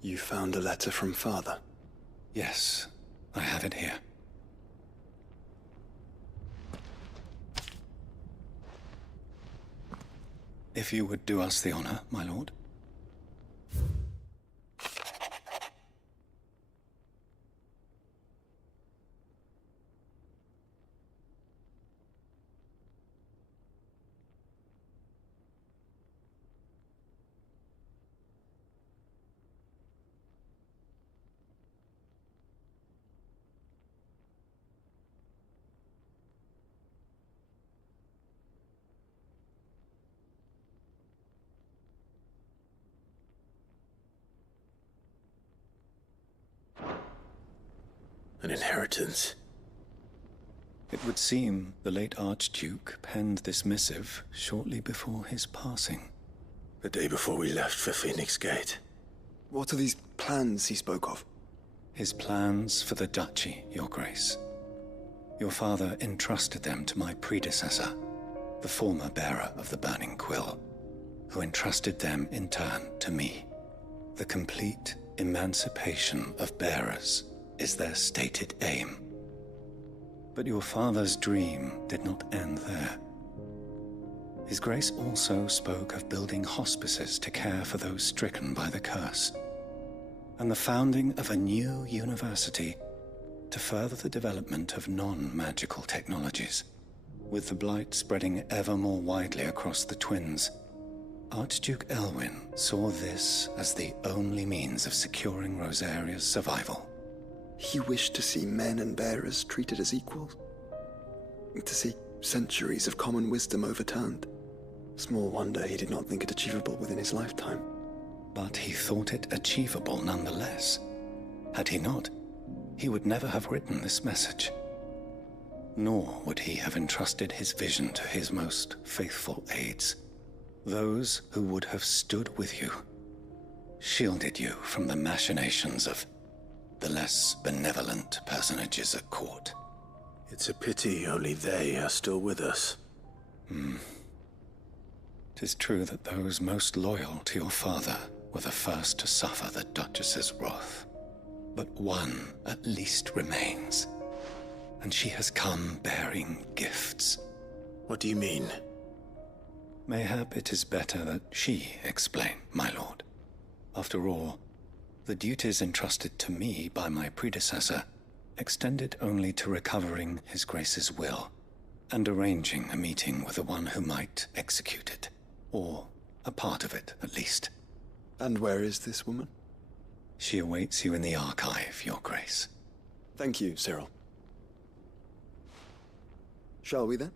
you found a letter from Father? Yes, I have it here. If you would do us the honor, my lord. An inheritance. It would seem the late Archduke penned this missive shortly before his passing. The day before we left for Phoenix Gate. What are these plans he spoke of? His plans for the duchy, Your Grace. Your father entrusted them to my predecessor, the former bearer of the Burning Quill, who entrusted them in turn to me. The complete emancipation of bearers is their stated aim. But your father's dream did not end there. His Grace also spoke of building hospices to care for those stricken by the curse, and the founding of a new university to further the development of non-magical technologies. With the blight spreading ever more widely across the twins, Archduke Elwyn saw this as the only means of securing Rosaria's survival. He wished to see men and bearers treated as equals. To see centuries of common wisdom overturned. Small wonder he did not think it achievable within his lifetime. But he thought it achievable nonetheless. Had he not, he would never have written this message. Nor would he have entrusted his vision to his most faithful aides. Those who would have stood with you, shielded you from the machinations of the less benevolent personages at court. It's a pity only they are still with us. 'Tis true that those most loyal to your father were the first to suffer the Duchess's wrath. But one at least remains, and she has come bearing gifts. What do you mean? Mayhap it is better that she explain, my lord. After all, the duties entrusted to me by my predecessor extended only to recovering His Grace's will and arranging a meeting with the one who might execute it, or a part of it at least. And where is this woman? She awaits you in the archive, Your Grace. Thank you, Cyril. Shall we then?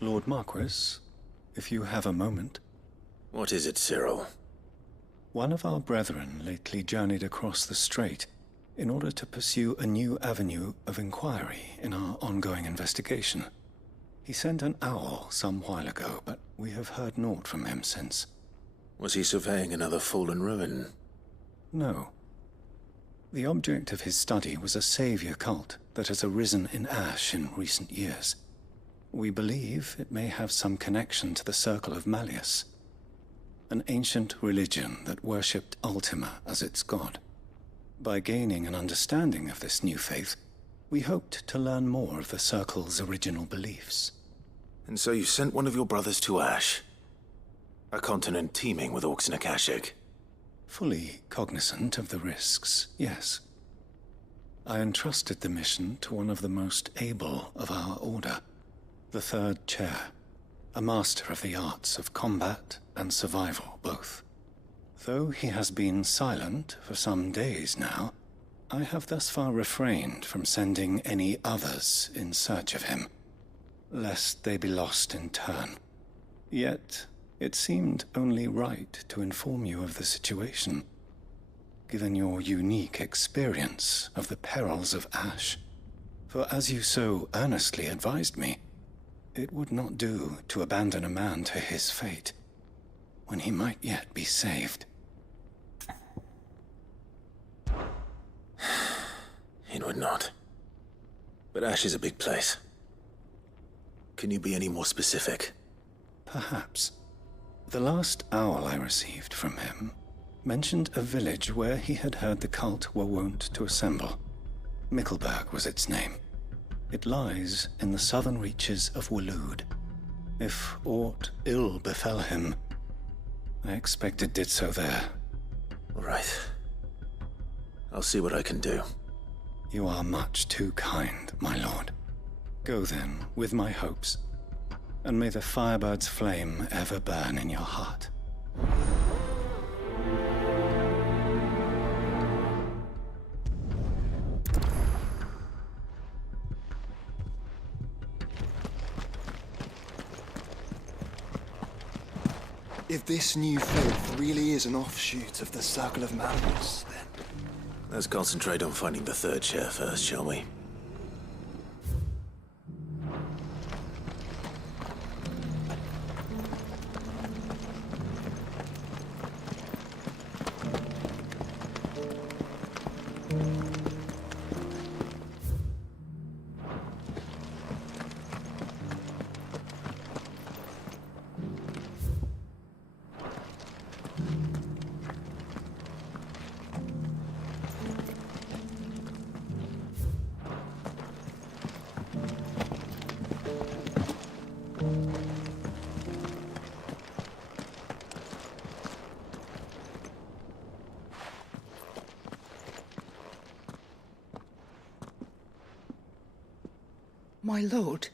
Lord Marquis, if you have a moment. What is it, Cyril? One of our brethren lately journeyed across the strait in order to pursue a new avenue of inquiry in our ongoing investigation. He sent an owl some while ago, but we have heard naught from him since. Was he surveying another fallen ruin? No. The object of his study was a savior cult that has arisen in Ash in recent years. We believe it may have some connection to the Circle of Malleus, an ancient religion that worshipped Ultima as its god. By gaining an understanding of this new faith, we hoped to learn more of the Circle's original beliefs. And so you sent one of your brothers to Ash? A continent teeming with orcs and Akashic? Fully cognizant of the risks, yes. I entrusted the mission to one of the most able of our order, the third chair, a master of the arts of combat and survival both. Though he has been silent for some days now, I have thus far refrained from sending any others in search of him, lest they be lost in turn. Yet, it seemed only right to inform you of the situation, given your unique experience of the perils of Ash. For as you so earnestly advised me, it would not do to abandon a man to his fate, when he might yet be saved. It would not. But Ash is a big place. Can you be any more specific? Perhaps. The last owl I received from him mentioned a village where he had heard the cult were wont to assemble. Mickleburg was its name. It lies in the southern reaches of Waloed. If aught ill befell him, I expect it did so there. All right. I'll see what I can do. You are much too kind, my lord. Go then, with my hopes, and may the Firebird's flame ever burn in your heart. If this new faith really is an offshoot of the Circle of Madness, then... Let's concentrate on finding the third chair first, shall we? My lord,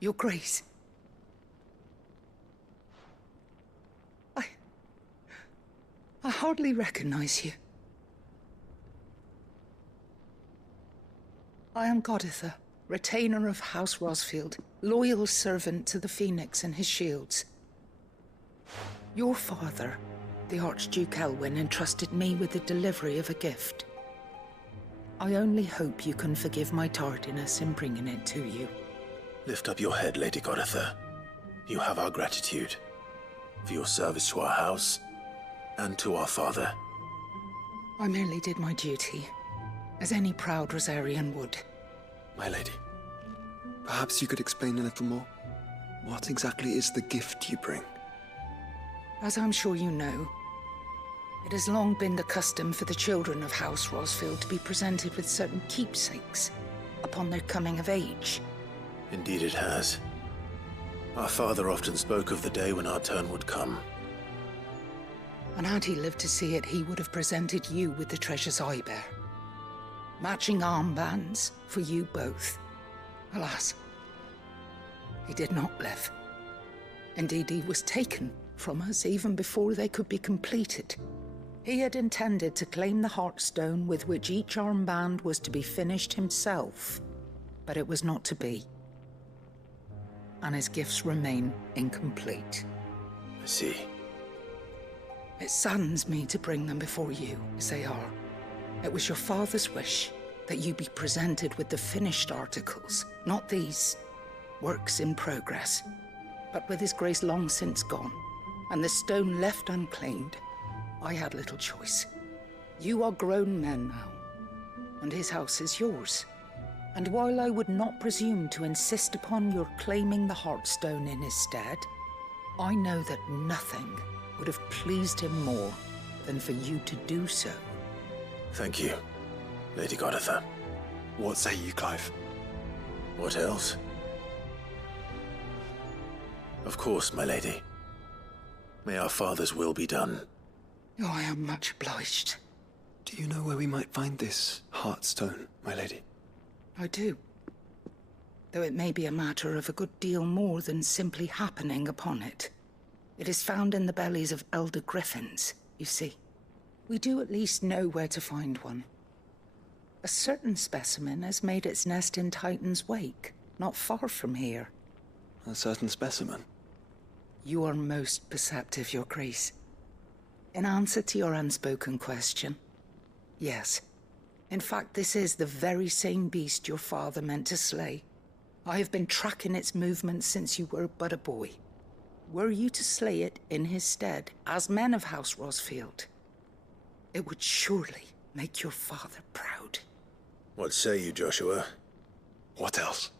your grace. I hardly recognize you. I am Goditha, retainer of House Rosfield, loyal servant to the Phoenix and his shields. Your father, the Archduke Elwyn, entrusted me with the delivery of a gift. I only hope you can forgive my tardiness in bringing it to you. Lift up your head, Lady Goditha. You have our gratitude for your service to our house and to our father. I merely did my duty, as any proud Rosarian would. My lady, perhaps you could explain a little more? What exactly is the gift you bring? As I'm sure you know, it has long been the custom for the children of House Rosfield to be presented with certain keepsakes upon their coming of age. Indeed it has. Our father often spoke of the day when our turn would come. And had he lived to see it, he would have presented you with the treasures I bear. Matching armbands for you both. Alas, he did not live. Indeed, he was taken from us even before they could be completed. He had intended to claim the Heartstone with which each armband was to be finished himself, but it was not to be. And his gifts remain incomplete. I see. It saddens me to bring them before you, as they are. It was your father's wish that you be presented with the finished articles, not these works in progress. But with his grace long since gone, and the stone left unclaimed, I had little choice. You are grown men now, and his house is yours. And while I would not presume to insist upon your claiming the Heartstone in his stead, I know that nothing would have pleased him more than for you to do so. Thank you, Lady Goditha. What say you, Clive? What else? Of course, my lady. May our father's will be done. Oh, I am much obliged. Do you know where we might find this Heartstone, my lady? I do. Though it may be a matter of a good deal more than simply happening upon it. It is found in the bellies of elder griffins, you see. We do at least know where to find one. A certain specimen has made its nest in Titan's Wake, not far from here. A certain specimen? You are most perceptive, Your Grace. In answer to your unspoken question, yes. In fact, this is the very same beast your father meant to slay. I have been tracking its movements since you were but a boy. Were you to slay it in his stead, as men of House Rosfield, it would surely make your father proud. What say you, Joshua? What else?